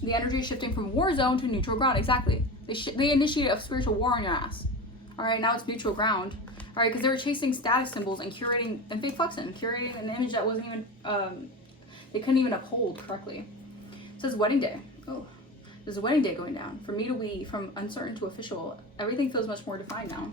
The energy is shifting from war zone to neutral ground. Exactly. They initiated a spiritual war on your ass. All right, now it's neutral ground. All right, because they were chasing status symbols and curating and fake flexing, curating an image that wasn't even, they couldn't even uphold correctly. It says wedding day. Oh, there's a wedding day going down. From me to we, from uncertain to official. Everything feels much more defined now.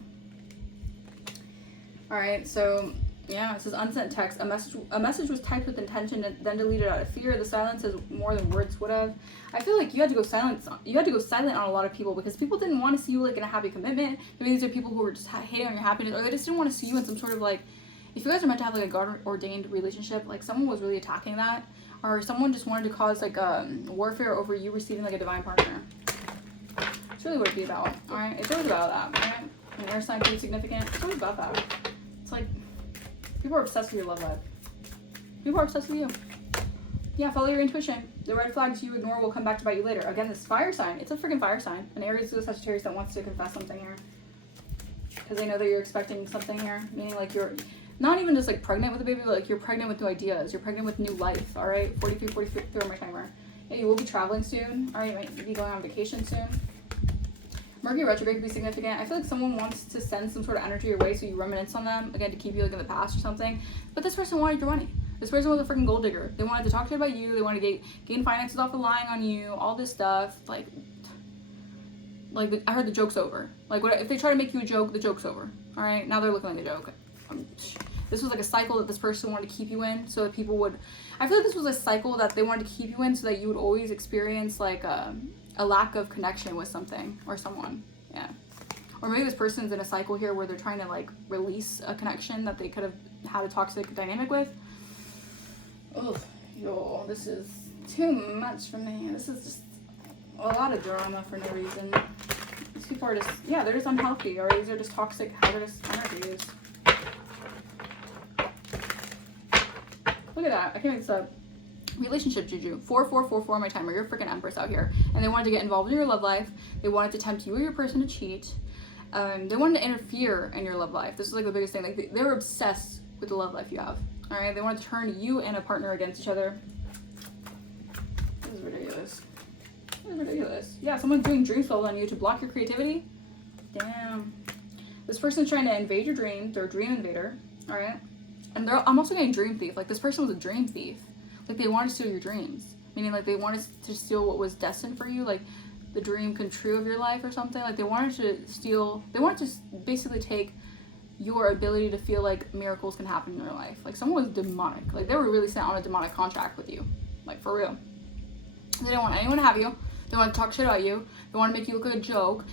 All right, so yeah, it says unsent text. A message was typed with intention and then deleted out of fear. The silence is more than words would have. I feel like you had to go silent. You had to go silent on a lot of people because people didn't want to see you like in a happy commitment. Maybe these are people who were just hating on your happiness, or they just didn't want to see you in some sort of like. If you guys are meant to have like a God-ordained relationship, like someone was really attacking that, or someone just wanted to cause like warfare over you receiving like a divine partner. It's really what it'd be about. All right, it's always about that. All right, an air sign being significant. It's always about that. It's like. People are obsessed with your love life. People are obsessed with you. Yeah, follow your intuition. The red flags you ignore will come back to bite you later. Again, this fire sign. It's a freaking fire sign. An Aries to a Sagittarius that wants to confess something here. Because they know that you're expecting something here. Meaning like you're not even just like pregnant with a baby, but like you're pregnant with new ideas. You're pregnant with new life. All right? 43 on my timer. Yeah, you will be traveling soon. All right, you might be going on vacation soon. Mercury retrograde could be significant. I feel like someone wants to send some sort of energy your way so you reminisce on them, again, to keep you like in the past or something. But this person wanted your money. This person was a freaking gold digger. They wanted to talk to you about you. They wanted to gain finances off of lying on you, all this stuff. Like I heard the joke's over. Like, what if they try to make you a joke, the joke's over. All right? Now they're looking like a joke. This was like a cycle that this person wanted to keep you in so that people would... I feel like this was a cycle that they wanted to keep you in so that you would always experience like a lack of connection with something or someone. Yeah. Or maybe this person's in a cycle here where they're trying to like release a connection that they could have had a toxic dynamic with. Oh, yo, this is too much for me. This is just a lot of drama for no reason. These people are just, yeah, they're just unhealthy, or these are just toxic, hazardous energies. Look at that. I can't make this up. Relationship juju. 4444 my timer. You're a freaking empress out here. And they wanted to get involved in your love life. They wanted to tempt you or your person to cheat. They wanted to interfere in your love life. This is like the biggest thing. Like they were obsessed with the love life you have. All right. They wanted to turn you and a partner against each other. This is ridiculous. This is ridiculous. Yeah, someone's doing dream spells on you to block your creativity. Damn. This person's trying to invade your dreams. They're a dream invader. All right. And I'm also getting dream thief. Like this person was a dream thief. Like they wanted to steal your dreams. Meaning like they wanted to steal what was destined for you. Like the dream come true of your life or something. Like they wanted to steal. They wanted to basically take your ability to feel like miracles can happen in your life. Like someone was demonic. Like they were really sent on a demonic contract with you. Like for real. They didn't want anyone to have you. They want to talk shit about you. They want to make you look like a joke.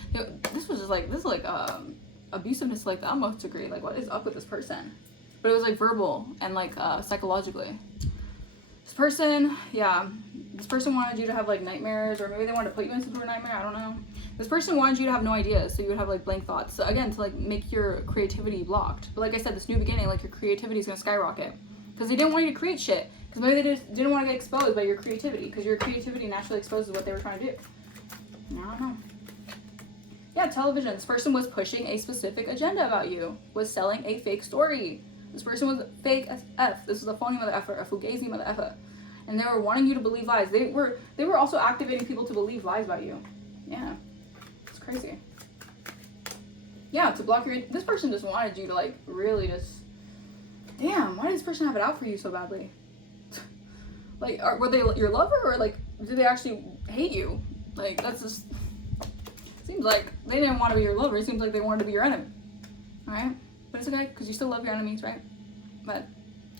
This is like abusiveness like the utmost degree. Like what is up with this person? But it was like verbal and like psychologically. This person, yeah, this person wanted you to have like nightmares, or maybe they wanted to put you in some sort of nightmare. I don't know. This person wanted you to have no ideas, so you would have like blank thoughts. So again, to like make your creativity blocked. But like I said, this new beginning, like your creativity is gonna skyrocket because they didn't want you to create shit. Because maybe they just didn't want to get exposed by your creativity, because your creativity naturally exposes what they were trying to do. I don't know. Yeah, television. This person was pushing a specific agenda about you, was selling a fake story. This person was fake as F. This was a phony mother effer, a fugazi mother effer. And they were wanting you to believe lies. They were also activating people to believe lies about you. Yeah. It's crazy. Yeah, to block your... This person just wanted you to, like, really just... Damn, why did this person have it out for you so badly? Like, were they your lover, or, like, did they actually hate you? Like, that's just... Seems like they didn't want to be your lover. It seems like they wanted to be your enemy. Alright? But it's okay, because you still love your enemies, right? But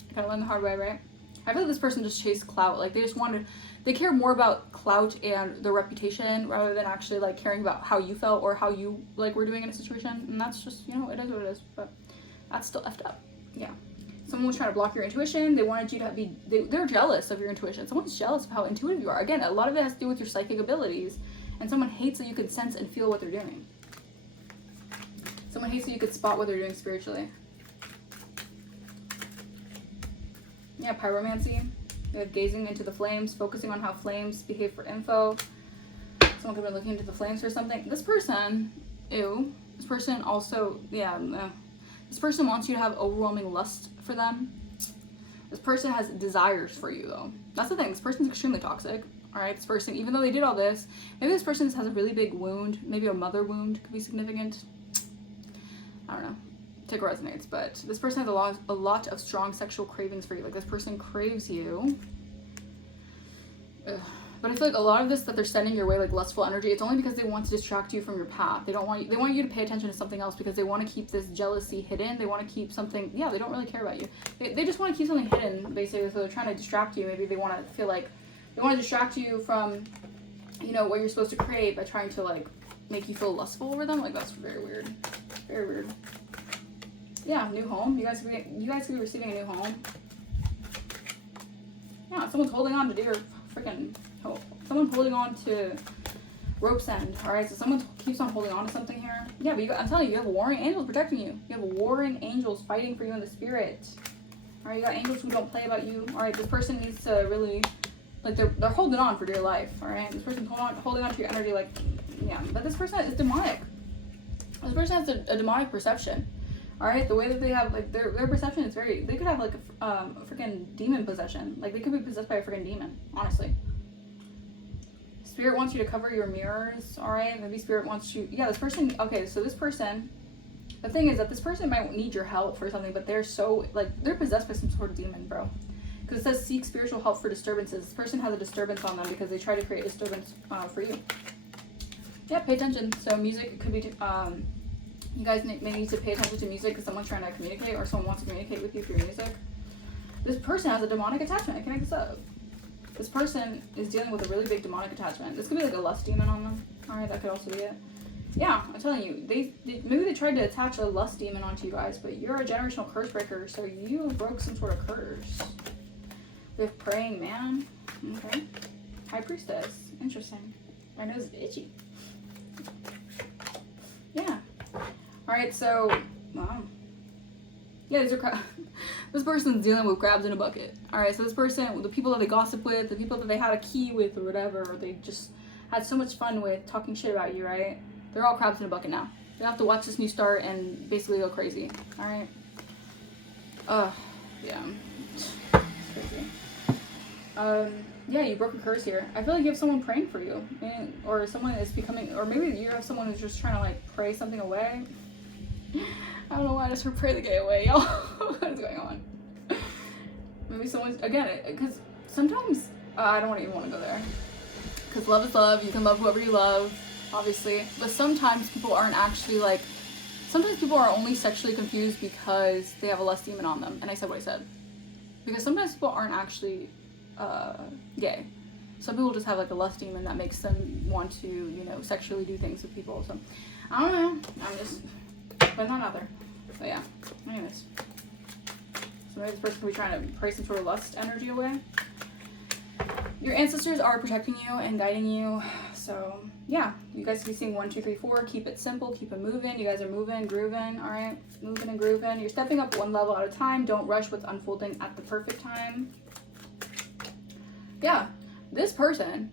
you gotta learn the hard way, right? I feel like this person just chased clout. Like, they care more about clout and their reputation rather than actually, like, caring about how you felt or how you, like, were doing in a situation. And that's just, you know, it is what it is. But that's still effed up. Yeah. Someone was trying to block your intuition. They wanted you to be, they're jealous of your intuition. Someone's jealous of how intuitive you are. Again, a lot of it has to do with your psychic abilities. And someone hates that you can sense and feel what they're doing. Someone hates that you could spot what they're doing spiritually. Yeah, pyromancy. They have gazing into the flames, focusing on how flames behave for info. Someone could be looking into the flames for something. This person, ew. This person also, yeah. This person wants you to have overwhelming lust for them. This person has desires for you, though. That's the thing. This person's extremely toxic. All right, this person, even though they did all this, maybe this person has a really big wound. Maybe a mother wound could be significant. I don't know. Take what resonates, but this person has a lot of strong sexual cravings for you. Like, this person craves you. Ugh. But I feel like a lot of this that they're sending your way, like lustful energy, it's only because they want to distract you from your path. They want you to pay attention to something else because they want to keep this jealousy hidden. They want to keep something, yeah, they don't really care about you. They just want to keep something hidden, basically, so they're trying to distract you. Maybe they want to feel like, they want to distract you from, you know, what you're supposed to create by trying to, like, make you feel lustful over them. Like, that's very weird. Very weird. Yeah, new home. You guys could be receiving a new home. Yeah, someone's holding on to dear freaking hope. Someone's holding on to rope's end. All right, so someone keeps on holding on to something here. Yeah, but I'm telling you, you have warring angels protecting you. You have warring angels fighting for you in the spirit. All right, you got angels who don't play about you. All right, this person needs to really, like, they're holding on for dear life. All right, this person's holding on to your energy, like, yeah. But this person is demonic. This person has a demonic perception. All right, the way that they have, like, their perception is very, they could have, like, a freaking demon possession. Like, they could be possessed by a freaking demon, honestly. Spirit wants you to cover your mirrors, all right? Maybe Spirit wants you, yeah, this person, okay, so this person, the thing is that this person might need your help for something, but they're so, like, they're possessed by some sort of demon, bro. Because it says seek spiritual help for disturbances. This person has a disturbance on them because they try to create a disturbance for you. Yeah, pay attention. So music could be, you guys may need to pay attention to music because someone's trying to communicate or someone wants to communicate with you through music. This person has a demonic attachment. I can make this up. This person is dealing with a really big demonic attachment. This could be like a lust demon on them. Alright, that could also be it. Yeah, I'm telling you, maybe they tried to attach a lust demon onto you guys, but you're a generational curse breaker, so you broke some sort of curse. We have praying man. Okay. High priestess. Interesting. My nose is itchy. Yeah. Alright, so, wow. Yeah, This person's dealing with crabs in a bucket. All right, so this person, the people that they gossip with, the people that they had a key with or whatever, or they just had so much fun with talking shit about you, right? They're all crabs in a bucket now. They have to watch this new start and basically go crazy. All right. Yeah. It's crazy. Yeah, you broke a curse here. I feel like you have someone praying for you, or someone is becoming, or maybe you have someone who's just trying to like pray something away. I don't know why I just heard pray the gay away, y'all. What is going on? Maybe someone's, again, because sometimes, I don't even want to go there. Because love is love, you can love whoever you love, obviously. But sometimes people aren't actually like, sometimes people are only sexually confused because they have a lust demon on them. And I said what I said. Because sometimes people aren't actually gay. Some people just have like a lust demon that makes them want to, you know, sexually do things with people. So, I don't know. I'm just putting that out there. But yeah, anyways. So maybe this person could be trying to pray some sort of lust energy away. Your ancestors are protecting you and guiding you. So yeah, you guys can be seeing 1, 2, 3, 4. Keep it simple, keep it moving. You guys are moving, grooving, all right? Moving and grooving. You're stepping up one level at a time. Don't rush what's unfolding at the perfect time. Yeah, this person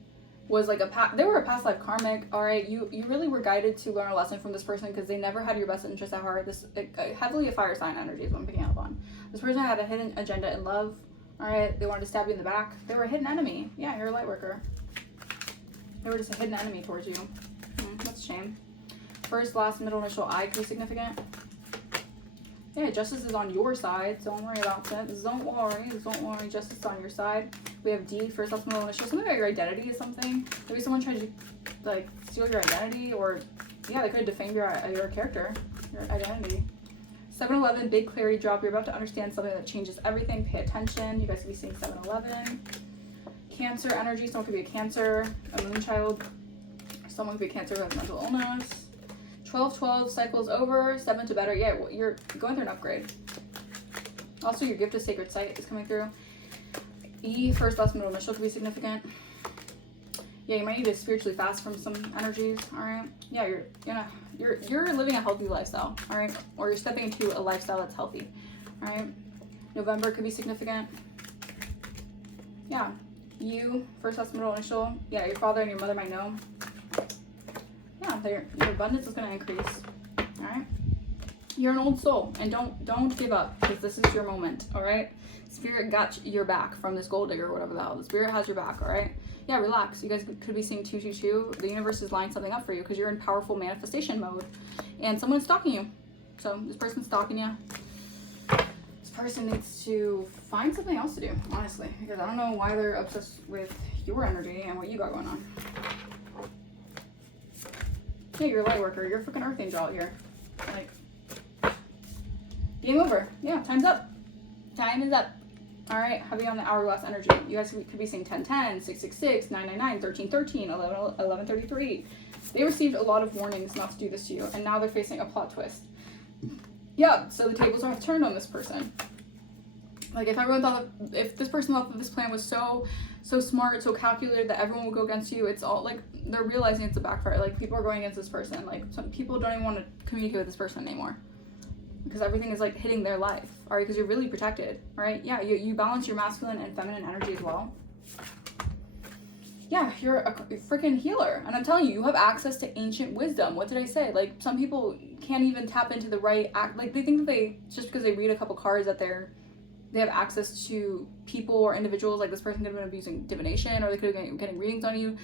was like they were a past life karmic, all right? You really were guided to learn a lesson from this person because they never had your best interest at heart. This heavily a fire sign energy is what I'm picking up on. This person had a hidden agenda in love, all right? They wanted to stab you in the back. They were a hidden enemy. Yeah, you're a light worker. They were just a hidden enemy towards you. That's a shame. First, last, middle, initial I could be significant. Yeah, justice is on your side. Don't worry about it. Don't worry. Justice is on your side. We have D, first, last, middle, initial. Something about your identity is something. Maybe someone tried to like steal your identity, or yeah, they could have defamed your character, your identity. 7-11, big clarity drop. You're about to understand something that changes everything. Pay attention. You guys could be seeing 7-11. Cancer energy. Someone could be a Cancer, a moon child. Someone could be a Cancer who has mental illness. 12-12 cycles over. 7 to better. Yeah, you're going through an upgrade. Also, your gift of sacred sight is coming through. E, first, last, middle, initial could be significant. Yeah, you might need to spiritually fast from some energies. All right. Yeah, you're living a healthy lifestyle. All right, or you're stepping into a lifestyle that's healthy. All right. November could be significant. Yeah, you, first, last, middle, initial. Yeah, your father and your mother might know. Yeah, your abundance is going to increase. All right. You're an old soul, and don't give up, because this is your moment. All right. Spirit got your back from this gold digger or whatever the hell. The spirit has your back. All right. Yeah, relax. You guys could be seeing 222. The universe is lining something up for you because you're in powerful manifestation mode, and someone's stalking you. So this person's stalking you. This person needs to find something else to do, honestly, because I don't know why they're obsessed with your energy and what you got going on. Yeah, you're a light worker. You're a freaking earth angel out here. Like, game over. Yeah, time's up. Time is up. All right, heavy on the hourglass energy. You guys could be seeing 1010, 666, 999, 1313, 1133. They received a lot of warnings not to do this to you, and now they're facing a plot twist. Yeah, so the tables are turned on this person. Like, if this person thought that this plan was so smart, so calculated that everyone would go against you, it's all like they're realizing it's a backfire. Like, people are going against this person. Like, some people don't even want to communicate with this person anymore, because everything is like hitting their life, all right? Because you're really protected, all right? Yeah, you balance your masculine and feminine energy as well. Yeah, you're a freaking healer, and I'm telling you, you have access to ancient wisdom. What did I say? Like, some people can't even tap into the right act. Like, they think that just because they read a couple cards that they have access to people or individuals. Like, this person could have been using divination, or they could have been getting readings on you,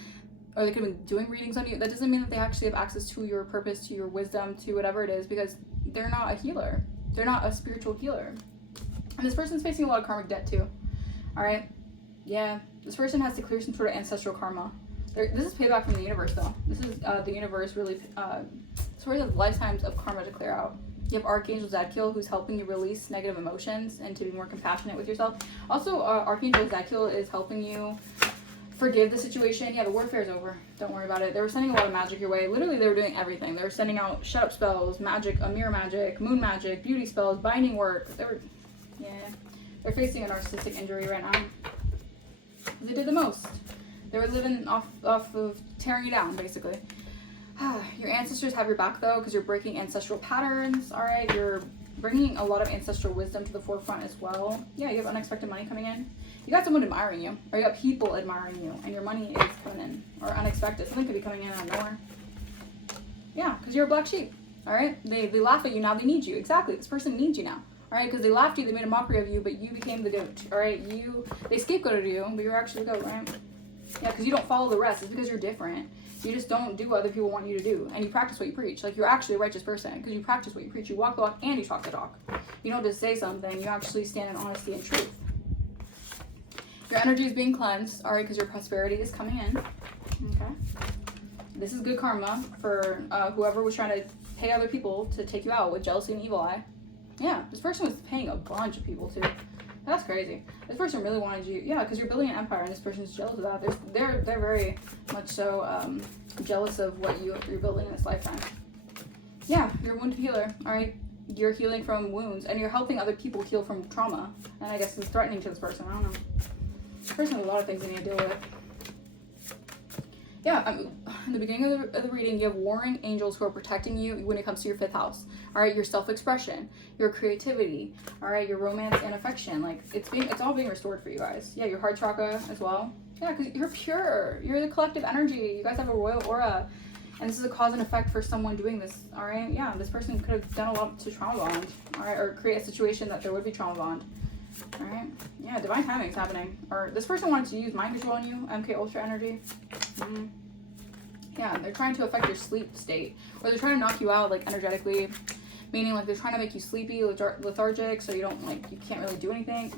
or they could have been doing readings on you. That doesn't mean that they actually have access to your purpose, to your wisdom, to whatever it is, because they're not a healer. They're not a spiritual healer. And this person's facing a lot of karmic debt too. All right. Yeah. This person has to clear some sort of ancestral karma. This is payback from the universe, though. This is the universe really sort of lifetimes of karma to clear out. You have Archangel Zadkiel, who's helping you release negative emotions and to be more compassionate with yourself. Also, Archangel Zadkiel is helping you forgive the situation. Yeah, the warfare is over. Don't worry about it. They were sending a lot of magic your way. Literally, they were doing everything. They were sending out shut up spells, magic, mirror magic, moon magic, beauty spells, binding work. They're facing a narcissistic injury right now. They did the most. They were living off of tearing you down, basically. Your ancestors have your back, though, because you're breaking ancestral patterns. All right, you're bringing a lot of ancestral wisdom to the forefront as well. Yeah, you have unexpected money coming in. You got someone admiring you, or you got people admiring you, and your money is coming in, or unexpected. Something could be coming in out of nowhere. Yeah, because you're a black sheep. All right, they laugh at you, now they need you. Exactly, this person needs you now. All right, because they laughed at you, they made a mockery of you, but you became the goat. All right, they scapegoated you, but you're actually the goat, right? Yeah, because you don't follow the rest. It's because you're different. You just don't do what other people want you to do, and you practice what you preach. Like, you're actually a righteous person because you practice what you preach. You walk the walk and you talk the talk. You don't just say something. You actually stand in honesty and truth. Your energy is being cleansed, all right, because your prosperity is coming in. Okay. This is good karma for whoever was trying to pay other people to take you out with jealousy and evil eye. Yeah, this person was paying a bunch of people too. That's crazy. This person really wanted you. Yeah, because you're building an empire, and this person's jealous of that. They're very much so jealous of what you're building in this lifetime. Yeah, you're a wound healer. All right, you're healing from wounds, and you're helping other people heal from trauma. And I guess it's threatening to this person. I don't know. This person has a lot of things they need to deal with. Yeah, in the beginning of the reading, you have warring angels who are protecting you when it comes to your 5th house. All right, your self-expression, your creativity, all right, your romance and affection. Like, it's all being restored for you guys. Yeah, your heart chakra as well. Yeah, because you're pure. You're the collective energy. You guys have a royal aura. And this is a cause and effect for someone doing this, all right? Yeah, this person could have done a lot to trauma bond, all right, or create a situation that there would be trauma bond. All right, yeah, divine timing is happening. Or this person wanted to use mind control on you, MK Ultra energy. Yeah, they're trying to affect your sleep state, or they're trying to knock you out, like, energetically, meaning like they're trying to make you sleepy, lethargic, so you can't really do anything.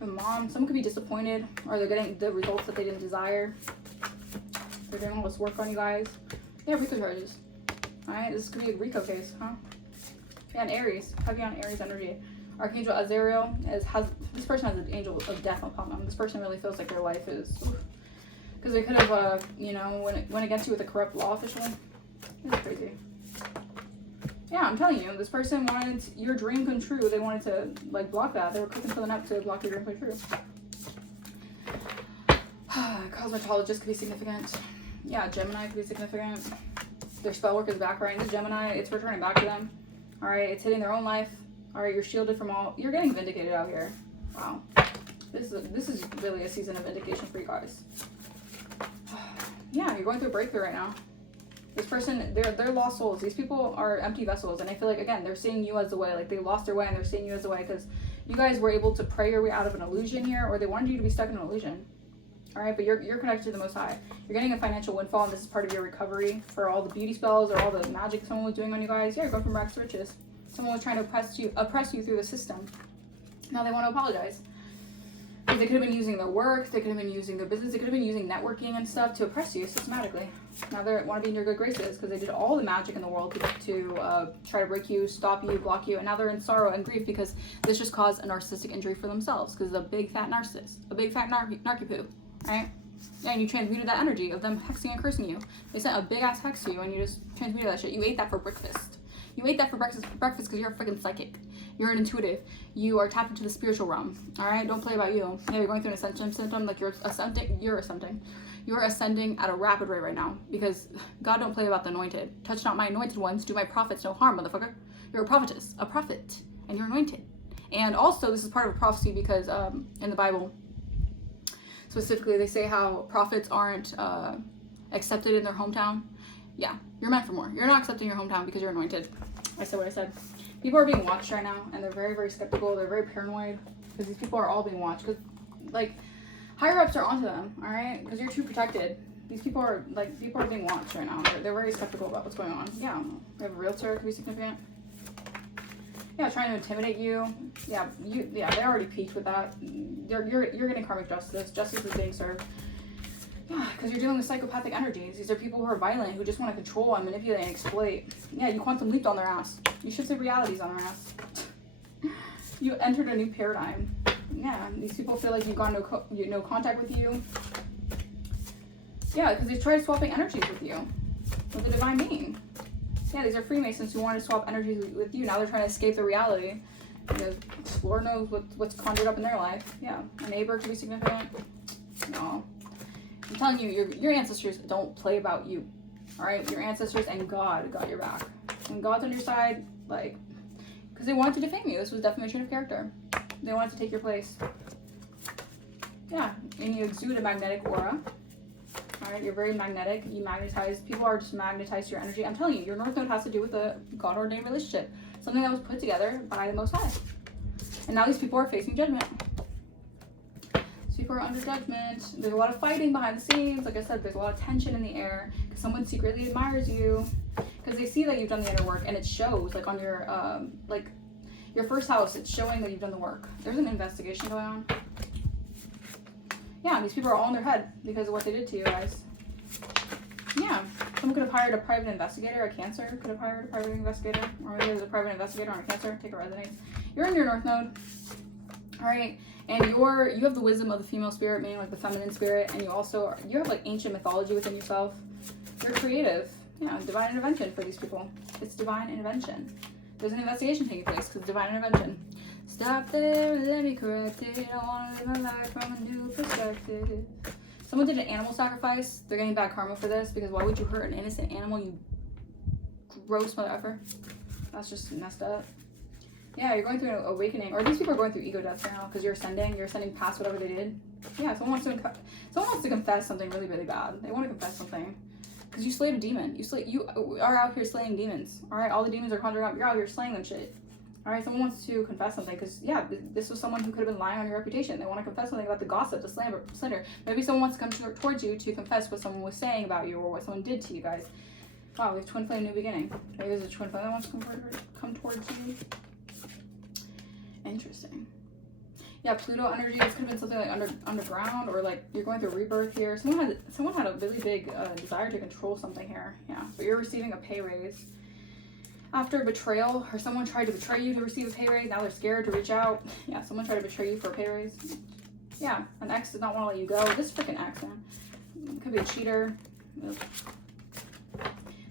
Your mom, someone could be disappointed, or they're getting the results that they didn't desire. They're doing all this work on you guys. Yeah, RICO charges. All right, this could be a RICO case, huh? Yeah, and Aries, heavy on Aries energy. Archangel Azariel this person has an angel of death upon them. This person really feels like their life is, because they could have, went against you with a corrupt law official. It's crazy. Yeah, I'm telling you, this person wanted your dream come true. They wanted to, like, block that. They were cooking for the net to block your dream come true. Cosmetologist could be significant. Yeah, Gemini could be significant. Their spell work is back, right? This Gemini, it's returning back to them. All right, it's hitting their own life. All right, you're shielded from all. You're getting vindicated out here. Wow, this is really a season of vindication for you guys. Yeah, you're going through a breakthrough right now. This person, they're lost souls. These people are empty vessels, and I feel like, again, they're seeing you as the way. Like, they lost their way, and they're seeing you as the way because you guys were able to pray your way out of an illusion here, or they wanted you to be stuck in an illusion. All right, but you're connected to the Most High. You're getting a financial windfall, and this is part of your recovery for all the beauty spells or all the magic someone was doing on you guys. Yeah, you're going from rags to riches. Someone was trying to oppress you through the system. Now they want to apologize. Because they could have been using their work, they could have been using their business, they could have been using networking and stuff to oppress you systematically. Now they want to be in your good graces because they did all the magic in the world to try to break you, stop you, block you, and now they're in sorrow and grief because this just caused a narcissistic injury for themselves because it's a big fat narcissist, a big fat narky poo, right? Yeah, and you transmuted that energy of them hexing and cursing you. They sent a big ass hex to you and you just transmuted that shit. You ate that for breakfast. You ate that for breakfast because you're a freaking psychic. You're an intuitive. You are tapped into the spiritual realm. All right, don't play about you. Yeah, you're going through an ascension symptom, like you're ascending. You're ascending at a rapid rate right now because God don't play about the anointed. Touch not my anointed ones. Do my prophets no harm, motherfucker. You're a prophetess, a prophet, and you're anointed. And also, this is part of a prophecy because in the Bible, specifically, they say how prophets aren't accepted in their hometown. Yeah, you're meant for more. You're not accepting your hometown because you're anointed. I said what I said. People are being watched right now, and they're very, very skeptical. They're very paranoid because these people are all being watched. Because, like, higher ups are onto them, all right? Because you're too protected. These people are being watched right now. They're very skeptical about what's going on. Yeah, we have a realtor could be significant. Yeah, trying to intimidate you. Yeah, they already peaked with that. You're getting karmic justice. Justice is being served. Yeah, because you're dealing with psychopathic energies. These are people who are violent, who just want to control and manipulate and exploit. Yeah, you quantum leaped on their ass. You should say realities on their ass. You entered a new paradigm. Yeah, these people feel like you've got no contact with you. Yeah, because they tried swapping energies with you, with the divine being. Yeah, these are Freemasons who want to swap energies with you. Now they're trying to escape the reality. Because Lord knows what's conjured up in their life. Yeah, a neighbor could be significant. No. I'm telling you, your ancestors don't play about you. All right? Your ancestors and God got your back. When God's on your side, like, Because they wanted to defame you. This was defamation of character. They wanted to take your place. Yeah, and you exude a magnetic aura. All right, you're very magnetic. You magnetize. People are just magnetized to your energy. I'm telling you, your North Node has to do with a God-ordained relationship. Something that was put together by the Most High. And now these people are facing judgment. These people are under judgment. There's a lot of fighting behind the scenes. Like I said, there's a lot of tension in the air. Because someone secretly admires you. Because they see that you've done the inner work. And it shows, like on your, your first house, it's showing that you've done the work. There's an investigation going on. Yeah, these people are all in their head because of what they did to you guys. Yeah, someone could have hired a private investigator. A Cancer could have hired a private investigator. Or maybe there's a private investigator on a Cancer. Take a resonates. You're in your North Node. All right, and you have the wisdom of the female spirit, meaning like the feminine spirit, and you have like ancient mythology within yourself. You're creative. Yeah, divine intervention for these people. It's divine intervention. There's an investigation taking place because divine intervention. Stop there, let me correct it. I want to live my life from a new perspective. Someone did an animal sacrifice. They're getting bad karma for this because why would you hurt an innocent animal, you gross mother effer? That's just messed up. Yeah, you're going through an awakening. Or these people are going through ego deaths now because you're ascending past whatever they did. Yeah, someone wants to confess something really, really bad. They want to confess something. Because you slayed a demon. You are out here slaying demons. Alright, all the demons are conjuring up. You're out here slaying them shit. Alright, someone wants to confess something because, yeah, this was someone who could have been lying on your reputation. They want to confess something about the gossip, the slander. Maybe someone wants to come towards you to confess what someone was saying about you or what someone did to you guys. Wow, we have twin flame new beginning. Maybe there's a twin flame that wants to come towards you. Interesting. Yeah, Pluto energy. This could have been something like underground, or like you're going through rebirth here. Someone had a really big desire to control something here. Yeah, but you're receiving a pay raise after betrayal, or someone tried to betray you to receive a pay raise. Now they're scared to reach out. Yeah, someone tried to betray you for a pay raise. Yeah, an ex did not want to let you go. This freaking ex, man. Could be a cheater. Ugh.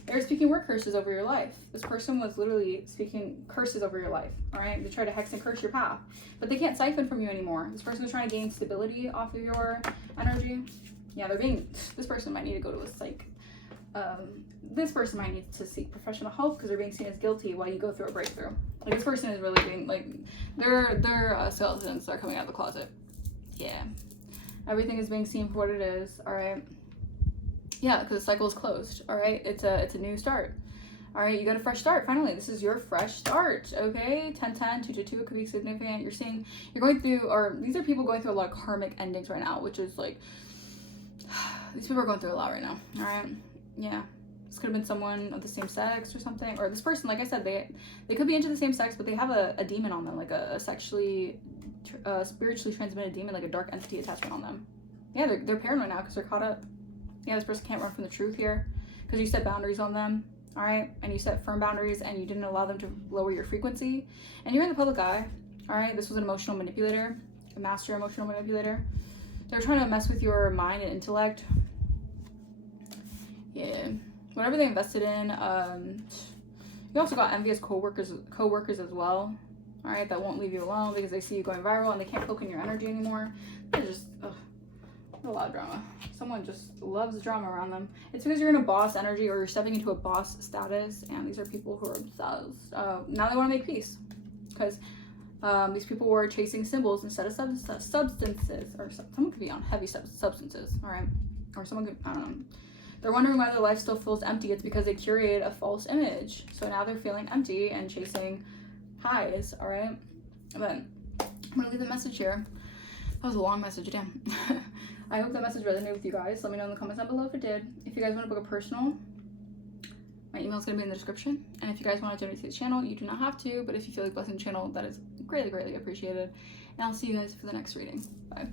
They're speaking word curses over your life. This person was literally speaking curses over your life, all right? They try to hex and curse your path, but they can't siphon from you anymore. This person was trying to gain stability off of your energy. Yeah, this person might need to go to a psych. This person might need to seek professional help because they're being seen as guilty while you go through a breakthrough. Like, this person is really being, like, their skeletons are coming out of the closet. Yeah. Everything is being seen for what it is, all right? Yeah, because the cycle is closed, all right? It's a new start. All right, you got a fresh start. Finally, this is your fresh start, okay? 10-10, 2-2, it could be significant. You're going through, or these are people going through a lot of karmic endings right now, which is like, these people are going through a lot right now, all right? Yeah, this could have been someone of the same sex or something, or this person, like I said, they could be into the same sex, but they have a demon on them, like a sexually, spiritually transmitted demon, like a dark entity attachment on them. Yeah, they're paranoid now because they're caught up. Yeah, this person can't run from the truth here because you set boundaries on them, all right? And you set firm boundaries and you didn't allow them to lower your frequency. And you're in the public eye, all right? This was an emotional manipulator, a master emotional manipulator. They're trying to mess with your mind and intellect. Yeah, whatever they invested in. You also got envious co-workers as well, all right? That won't leave you alone because they see you going viral and they can't cloak in your energy anymore. They're just, a lot of drama. Someone just loves drama around them. It's because you're in a boss energy or you're stepping into a boss status, and these are people who are obsessed. Now they want to make peace because these people were chasing symbols instead of substances, or someone could be on heavy substances, all right? Or someone could, I don't know. They're wondering why their life still feels empty. It's because they curated a false image. So now they're feeling empty and chasing highs, all right? But I'm gonna leave the message here. That was a long message, damn. I hope that message resonated with you guys. Let me know in the comments down below if it did. If you guys want to book a personal, my email is going to be in the description. And if you guys want to donate to the channel, you do not have to. But if you feel like blessing the channel, that is greatly, greatly appreciated. And I'll see you guys for the next reading. Bye.